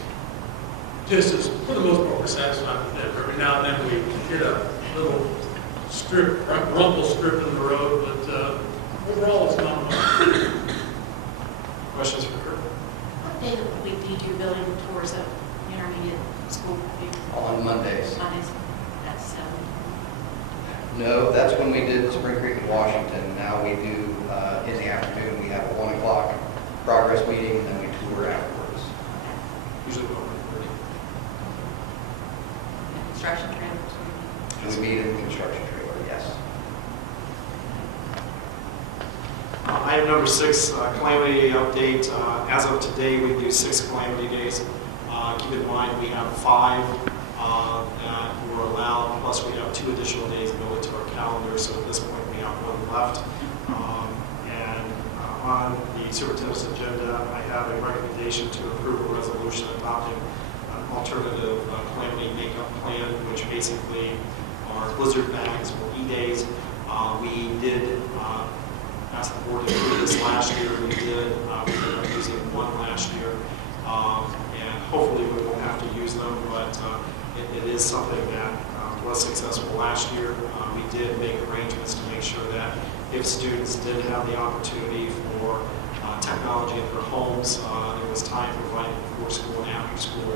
just as, for the most part, we're satisfied with them. Every now and then we hit a little strip, rumble strip in the road, but overall it's not much. Questions for Kurt? What day of the week do you do building tours of intermediate school? On Mondays. Mondays, that's No, that's when we did Spring Creek and Washington. Now we do, in the afternoon, we have a 1 o'clock progress meeting, and then we tour afterwards. Usually about 1:30. construction trailer. We meet in the construction trailer, yes. Item number 6, calamity update. As of today, we do 6 calamity days. Keep in mind, we have 5 that were allowed, plus we have 2 additional days built into our calendar, so at this point we have 1 left. On the superintendent's agenda, I have a recommendation to approve a resolution adopting an alternative calamity makeup plan, which basically are blizzard bags or E-days. We did ask the board to do this last year. We ended up using 1 last year, and hopefully we won't have to use them, but it is something that was successful last year. We did make arrangements to make sure that if students did have the opportunity for technology in their homes, there was time provided before school and after school,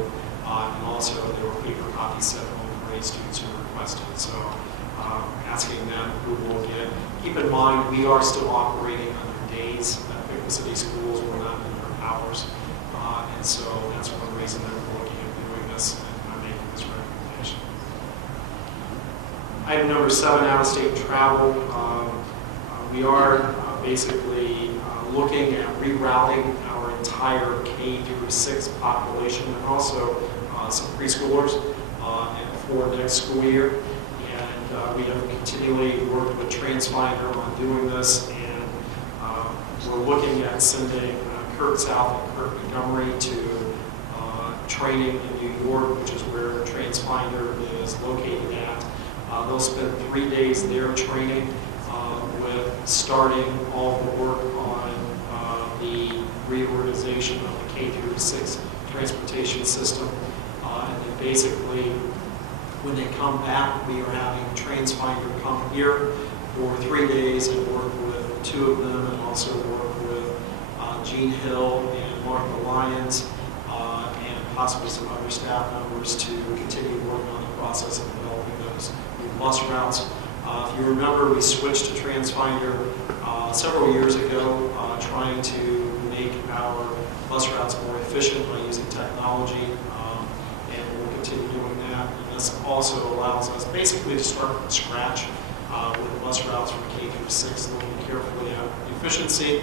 and also there were paper copies sent home for any students who requested. So asking that approval again. Keep in mind, we are still operating under days at Pickle City Schools. We're not under hours. And so that's one reason that we're looking at doing this and making this recommendation. Item number 7, out-of-state travel. We are basically looking at rerouting our entire K through 6 population, and also some preschoolers for next school year. And we have continually worked with TransFinder on doing this, and we're looking at sending Kurt South and Kurt Montgomery to training in New York, which is where TransFinder is located at. They'll spend 3 days there training, with starting all the work on the reorganization of the K through 6 transportation system, and then basically When they come back, we are having TransFinder come here for 3 days and work with 2 of them, and also work with Gene Hill and Mark Lyons, and possibly some other staff members to continue working on the process of developing those new bus routes. If you remember, we switched to TransFinder several years ago, trying to make our bus routes more efficient by using technology, and we'll continue doing that. And this also allows us basically to start from scratch with bus routes from K through 6, looking carefully at efficiency,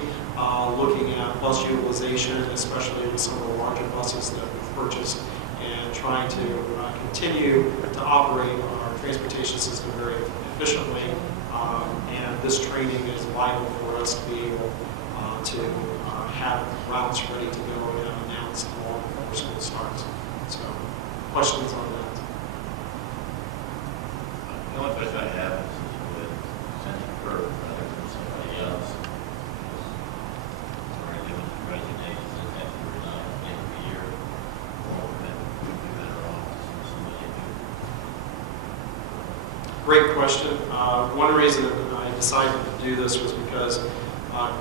looking at bus utilization, especially with some of the larger buses that we've purchased, and trying to continue to operate our transportation system very efficiently. And this training is vital for us to be able to have routes ready to go and announced long before school starts. So, questions on that? The only question I have is with Senator Burke, rather than somebody else, is already given resignations that have to resign at the end of the year, or that would be better off to somebody new. Great question. One reason that I decided to do this was because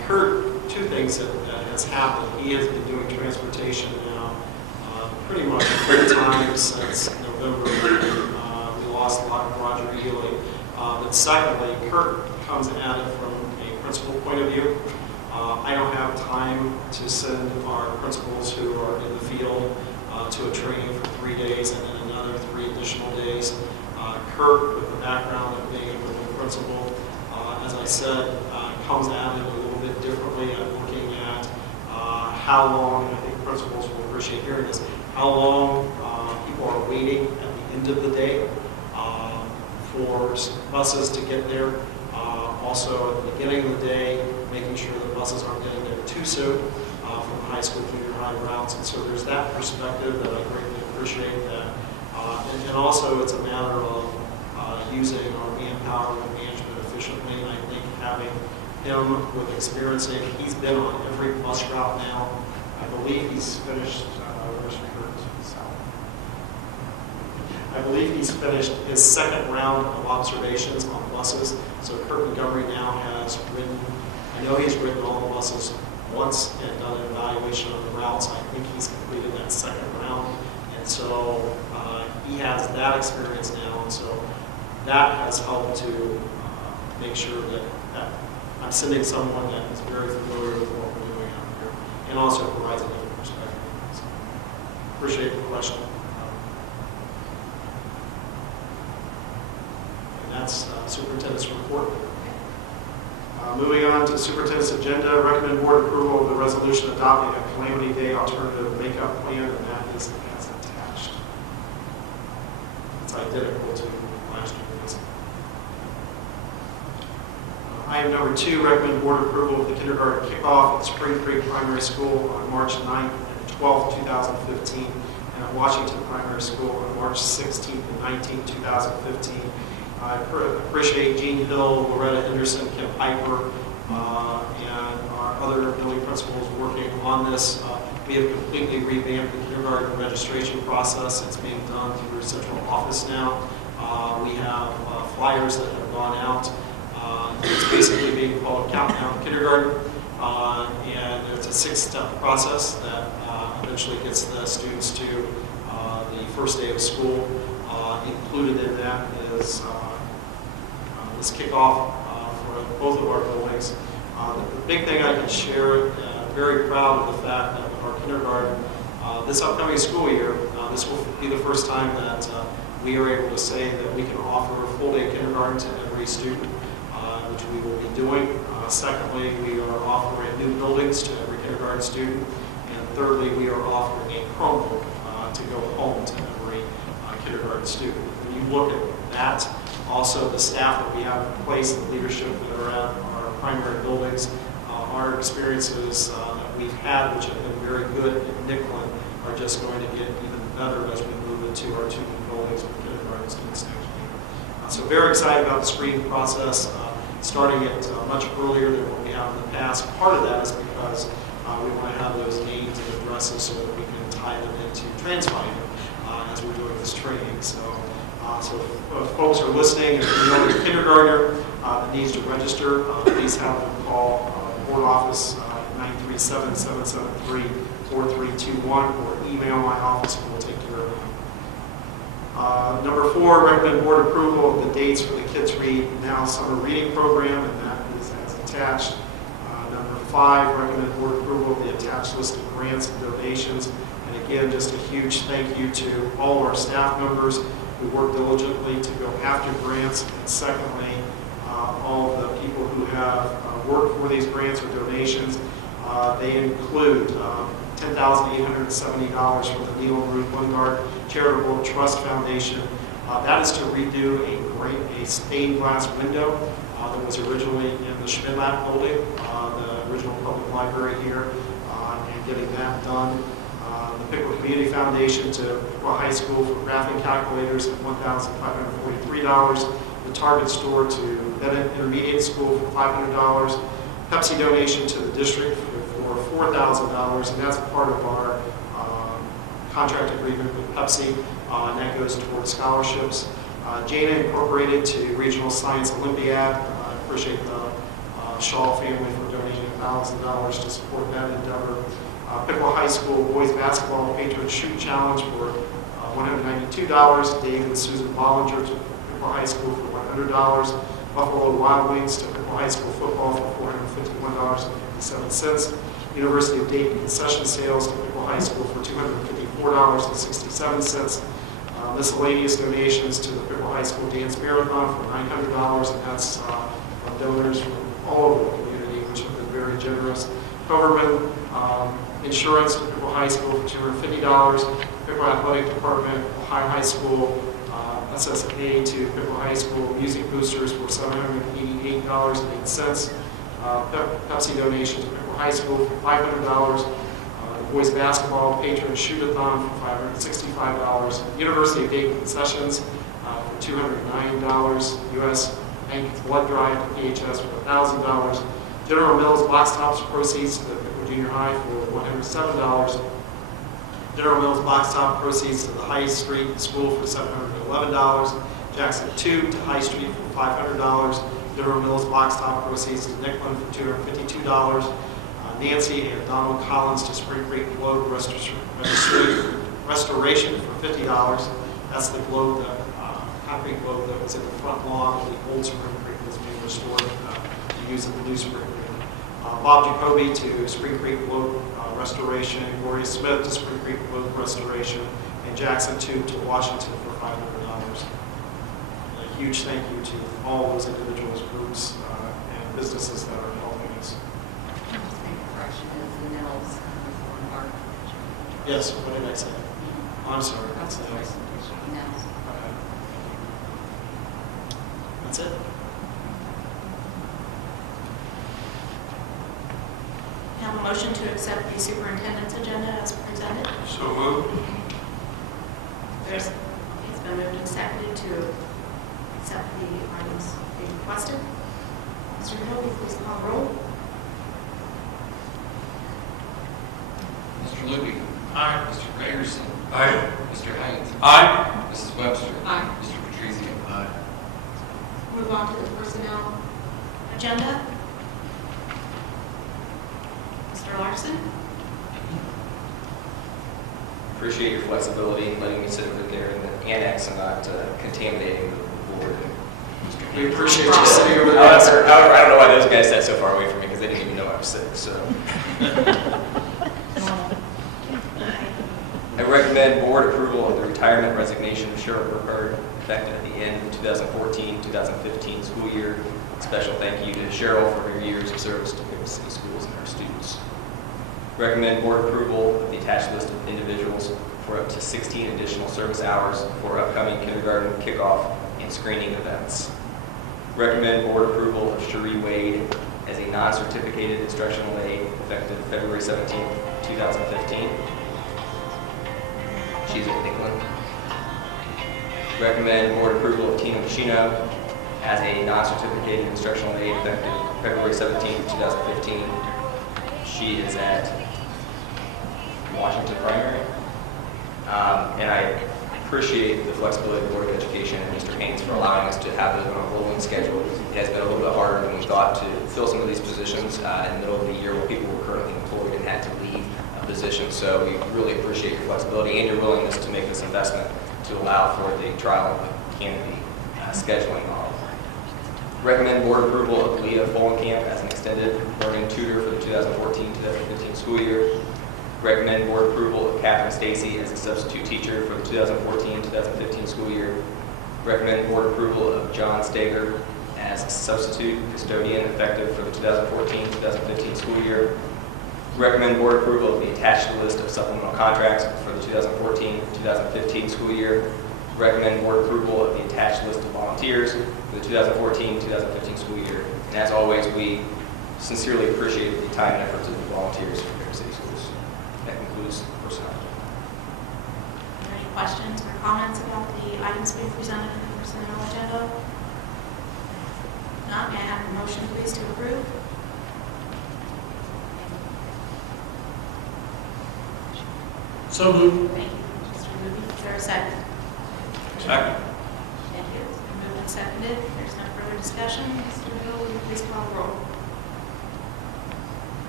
Kurt, 2 things that has happened. He has been doing transportation now pretty much full time since November. We lost a lot of Roger Ely. But secondly, Kurt comes at it from a principal point of view. I don't have time to send our principals who are in the field to a training for 3 days and then another 3 additional days. Kurt, with the background of being a building principal, as I said, comes at it a little bit differently at looking at how long, and I think principals will appreciate hearing this, how long people are waiting at the end of the day for buses to get there. Also, at the beginning of the day, making sure that buses aren't getting there too soon from high school, junior high routes. And so there's that perspective that I greatly appreciate that. And also, it's a matter of using our manpower and management efficiently. And I think having him with experience, he's been on every bus route now. I believe he's finished, I believe he's finished his 2nd round of observations on buses. So Kurt Montgomery now has ridden, I know he's ridden all the buses once and done an evaluation of the routes. I think he's completed that 2nd round. And so he has that experience now. And so that has helped to make sure that I'm sending someone that is very familiar with what we're doing out here and also provides a different perspective. So, appreciate the question. And that's Superintendent's report. Moving on to Superintendent's agenda, recommend board approval of the resolution adopting a Calamity Day alternative makeup plan, and that is as attached. It's identical to last year's. Item number 2, recommend board approval of the kindergarten kickoff at Spring Creek Primary School on March 9th and 12th, 2015, and at Washington Primary School on March 16th and 19th, 2015. I appreciate Gene Hill, Loretta Henderson, Kim Piper, and our other building principals working on this. We have completely revamped the kindergarten registration process. It's being done through central office now. We have flyers that have gone out. It's basically being called Countdown Kindergarten, and it's a 6-step process that eventually gets the students to the first day of school. Included in that is this kickoff for both of our buildings. The big thing I can share, very proud of the fact that with our kindergarten, this upcoming school year, this will be the first time that we are able to say that we can offer full-day kindergarten to every student, which we will be doing. Secondly, we are offering new buildings to every kindergarten student. And thirdly, we are offering a Chromebook to go home to every kindergarten student. When you look at that, also the staff that we have in place, the leadership that are at our primary buildings, our experiences that we've had, which have been very good in Nicklin, are just going to get even better as we move into our 2 new buildings with kindergarten students next year. So very excited about the screening process, starting it much earlier than what we have in the past. Part of that is because we want to have those names and addresses so that we can tie them into TransFinder as we're doing this training. So So if folks are listening, if you know a kindergartner that needs to register, please have them call the board office 937-773-4321 or email my office and we'll take care of it. Number 4, recommend board approval of the dates for the Kids Read Now summer reading program, and that is as attached. Number 5, recommend board approval of the attached list of grants and donations. And again, just a huge thank you to all of our staff members who work diligently to go after grants. And secondly, all of the people who have worked for these grants or donations. They include $10,870 from the Neil and Ruth Lingard Charitable Trust Foundation. That is to redo a stained glass window that was originally in the Schmidlap building, the original public library here, and getting that done. The Pickwick Community Foundation to Pickwick High School for graphing calculators at $1,543. The Target store to Bennett Intermediate School for $500. Pepsi donation to the district for $4,000, and that's part of our contract agreement with Pepsi, and that goes towards scholarships. Jana Incorporated to Regional Science Olympiad. I appreciate the Shaw family for donating $1,000 to support that endeavor. Pickwick High School Boys Basketball Patron Shoot Challenge for $192. Dave and Susan Bollinger to Pickwick High School for $100. Buffalo Wild Wings to Pickwick High School Football for $451.57. University of Dayton concession sales to Pickwick High School for $254.67. Miscellaneous donations to the Pickwick High School Dance Marathon for $900, and that's from donors from all over the community, which have been very generous. Coverman Insurance to Pickwick High School for $250. Pickwick Athletic Department, Ohio High School, SSA to Pickwick High School Music Boosters for $788.08. Pepsi donation to Pickwick High School for $500. The Boys Basketball Patron Shoot-a-thon for $565. University of Dayton concessions for $209. U.S. Bank Blood Drive to PHS for $1,000. General Mills Box Tops proceeds to the Pickwick Junior High for $107. General Mills Box Top proceeds to the High Street School for $711. Jackson 2 to High Street for $500. General Mills Box Top proceeds to Nicklin for $252. Nancy and Donald Collins to Spring Creek Globe Restoration for $50. That's the globe, the concrete globe that was in the front lawn of the old Spring Creek that's being restored to use in the new Spring Creek. Bob Jacoby to Spring Creek Globe Restoration, Gloria Smith to Spring Creek Globe Restoration, and Jackson 2 to Washington for $500. And a huge thank you to all those individuals, groups, and businesses that are helping us. Yes, what did I say? Oh, I'm sorry. That's it. That's it. Have a motion to accept the superintendent's agenda as presented. So moved. It's been moved and seconded to accept the items being requested. Mr. Hill, will you please call the roll? Mr. Luby. Aye. Mr. Gregerson. Aye. Mr. Hines. Aye. Mrs. Webster. Aye. Mr. Patrizio. Aye. Move on to the personnel agenda. Mr. Larson? Appreciate your flexibility in letting me sit over there in the annex and not contaminating the board. We appreciate you sitting over there. However, I don't know why those guys sat so far away from me because they didn't even know I was sick. So I recommend board approval of the retirement resignation of Cheryl Burkhardt, effective at the end of the 2014-2015 school year. Special thank you to Cheryl for her years of service to Pickwick City Schools and our students. Recommend board approval of the attached list of individuals for up to 16 additional service hours for upcoming kindergarten kickoff and screening events. Recommend board approval of Cherie Wade as a non-certificated instructional aide effective February 17, 2015. She's at Nicklin. Recommend board approval of Tina Machino as a non-certificated instructional aide effective February 17, 2015. She is at Washington Primary. And I appreciate the flexibility of the Board of Education and Mr. Haynes for allowing us to have it on a rolling schedule. It has been a little bit harder than we thought to fill some of these positions in the middle of the year where people were currently employed and had to leave positions. So we really appreciate your flexibility and your willingness to make this investment to allow for the trial of the Canopy scheduling model. Recommend board approval of Leah Folenkamp as an extended learning tutor for the 2014-2015 school year. Recommend board approval of Catherine Stacy as a substitute teacher for the 2014-2015 school year. Recommend board approval of John Stager as a substitute custodian effective for the 2014-2015 school year. Recommend board approval of the attached list of supplemental contracts for the 2014-2015 school year. Recommend board approval of the attached list of volunteers for the 2014-2015 school year. And as always, we sincerely appreciate the time and efforts of the volunteers for Bear City Schools. That concludes personnel. Are there any questions or comments about the items being presented in the personnel agenda? Not, may I have a motion, please, to approve? So moved. Thank you, Mr. Ruby. Is there a second? Second. Thank you. It's been moved and seconded. If there's no further discussion, Mr. Hill, will you please call the roll?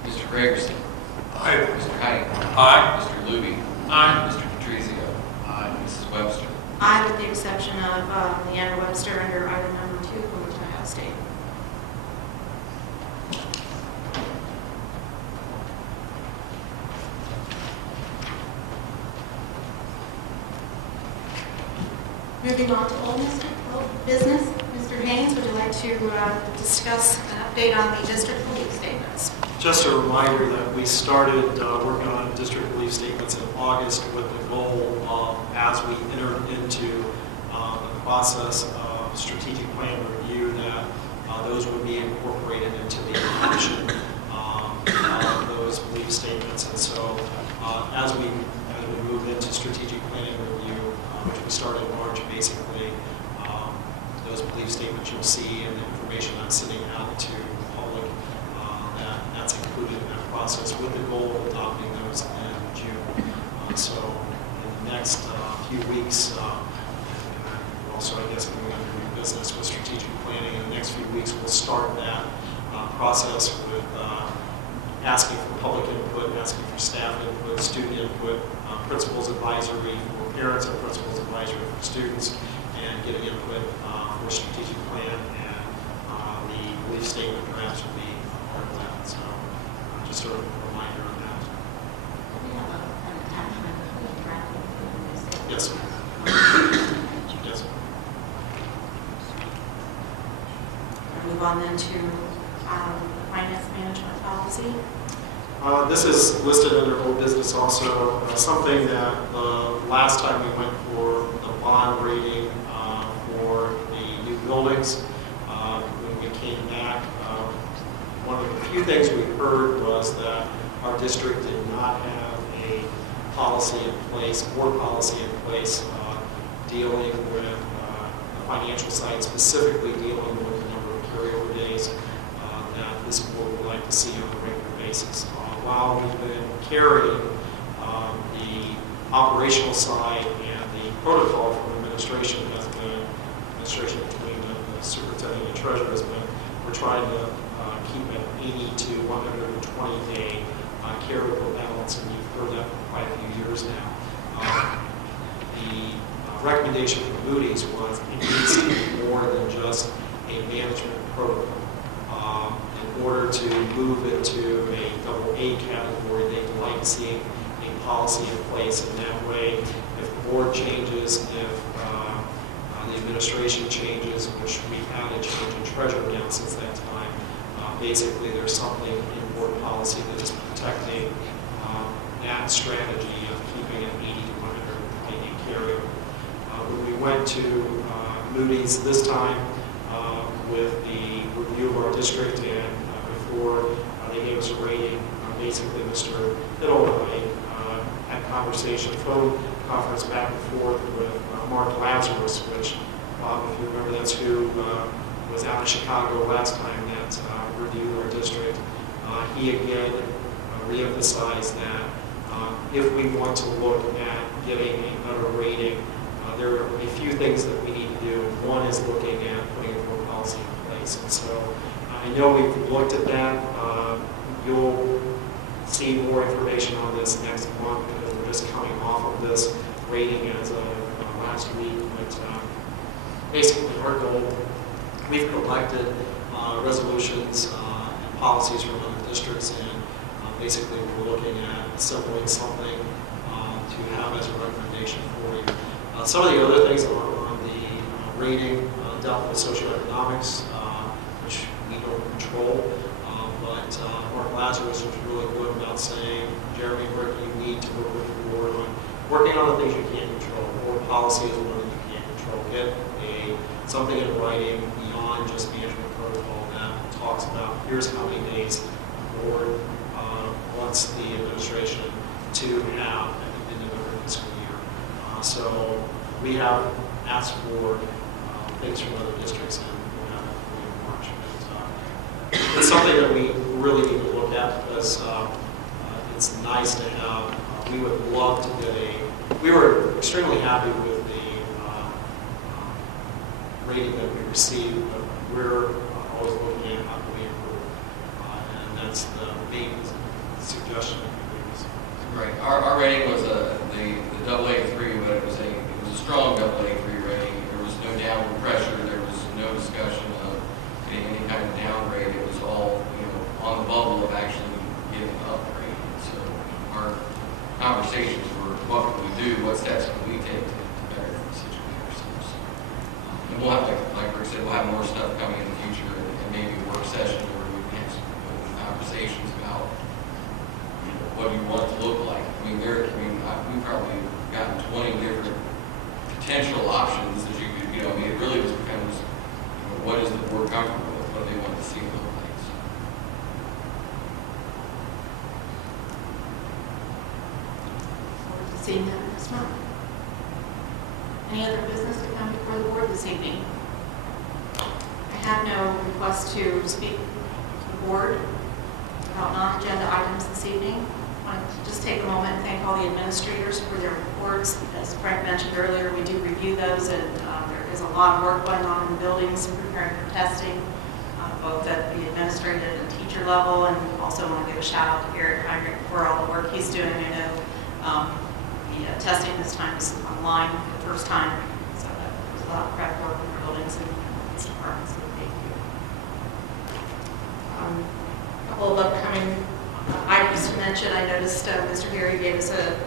Mr. Gregerson. Aye. Mr. Height. Aye. Mr. Luby. Aye. Mr. Patrizio. Aye. Mrs. Webster. Aye, with the exception of Leanna Webster under item number 2, for which I have stated. Moving on to old business, Mr. Haynes, would you like to discuss an update on the district belief statements? Just a reminder that we started working on district belief statements in August with the goal of, as we entered into the process of strategic plan review, that those would be incorporated into the adoption of those belief statements. And so as we move into strategic planning review, which we started in March, basically those belief statements you'll see and the information I'm sending out to the public, that's included in that process with the goal of adopting those in June. So in the next few weeks, and also I guess moving under new business with strategic planning, in the next few weeks we'll start that process with asking for public input, asking for staff input, student input, principals advisory for parents and principals advisory for students, and getting input for strategic plan, and the belief statement perhaps will be part of that. So just a reminder on that. We have an attachment of the draft of this. Yes, ma'am. Yes, ma'am. We'll move on then to finance management policy. This is listed under old business also, something that the last time we went for the bond rating for the new buildings, when we came back, one of the few things we heard was that our district did not have a policy in place, board policy in place, dealing with the financial side, specifically dealing with the number of carryover days that this board would like to see on a regular basis. While we've been carrying the operational side and the protocol from administration has been, administration between the superintendent and treasurer has been, we're trying to keep an 80 to 120 day carryable balance, and you've heard that for quite a few years now. The recommendation from Moody's was it needs to be more than just a management protocol. In order to move it to a AA category, they'd like to see a policy in place. And that way, if the board changes, if the administration changes, which we've had a change in treasurer now since that time, basically there's something in board policy that is protecting that strategy of keeping an 80 to 120 day carryover. When we went to Moody's this time with the review of our district, and before they gave us a rating, basically Mr. Hiddle and I had a conversation, phone conference back and forth with Mark Lazarus, which, if you remember, that's who was out of Chicago last time that reviewed our district. He again reemphasized that if we want to look at getting a better rating, there are a few things that we need to do. One is looking at putting a board policy in place. And so I know we've looked at that. You'll see more information on this next month because we're just coming off of this rating as of last week. But basically, our goal, we've collected resolutions and policies from other districts, and basically we're looking at assembling something to have as a recommendation for you. Some of the other things on the rating dealt with socioeconomics, which we don't control. But Mark Lazarus was really good about saying, Jeremy, Rick, you need to work with the board on working on the things you can't control. Board policy is one that you can't control. Get something in writing beyond just management protocol that talks about here's how many days the board wants the administration to have at the end of every fiscal year. So we have asked for things from other districts, and we'll have that for you in March. But, it's something that we really need to look at because it's nice to have. We would love to get we were extremely happy with the rating that we received, but we're always looking at how can we improve. And that's the main suggestion that we gave us. Right. Our rating was the AA3, but it was a strong AA3 rating. There was no downward pressure. There was no discussion of any kind of downgrade. It was all on the bubble of actually getting an upgrade. So our conversations were, what can we do? What steps can we take to better situate ourselves? And we'll have to, like Rick said, we'll have more stuff coming in the future, and maybe a work session where we can have some conversations about what you want it to look like. We've probably gotten 20 different potential options that you could, it really just becomes, what is the board comfortable with? What do they want to see look like? So. Forward to seeing that next month. Any other business to come before the board this evening? I have no request to speak to the board about non-agenda items this evening. I want to just take a moment and thank all the administrators for their reports. As Frank mentioned earlier, we do review those, and there is a lot of work going on in the buildings preparing for testing, both at the administrative and teacher level. And also want to give a shout out to Eric Heinrich for all the work he's doing. I know the testing this time is online for the first time, so there's a lot of prep work in our buildings and these departments. So thank you. A couple of upcoming items to mention. I noticed Mr. Gary gave us a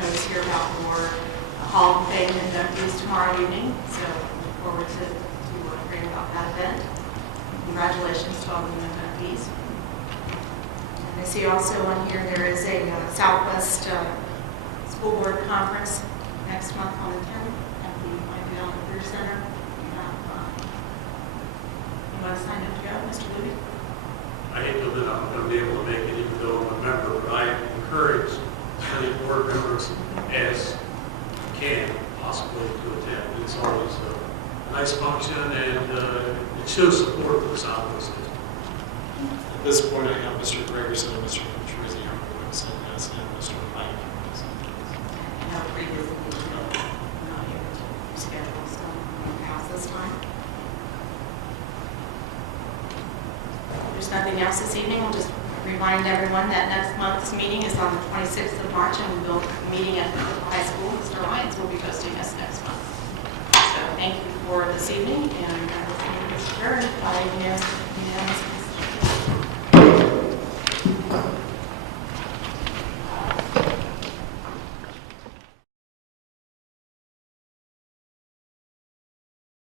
notice here about more Hall of Fame inductees tomorrow evening, so look forward to hearing about that event. Congratulations to all the new inductees. And I see also on here there is a Southwest School Board Conference next month on the 10th at the Whitefield Career Center. You want to sign up to go, Mr. Luby? I hate to that I'm going to be able to make it even though I'm a member, but I encourage as many board members as can possibly to attend. It's always a nice function, and it shows support for the Southwest District. At this point, I have Mr. Gregerson and Mr. Patrizzi on the website, as and Mr. Pike. I know previously we were not able to schedule some house this time. There's nothing else this evening. We'll just remind everyone that next month's meeting is on the 26th of March, and we'll be meeting at the high school. Mr. Lyons will be hosting us next month. So thank you for this evening, and this meeting is adjourned by unanimous consent.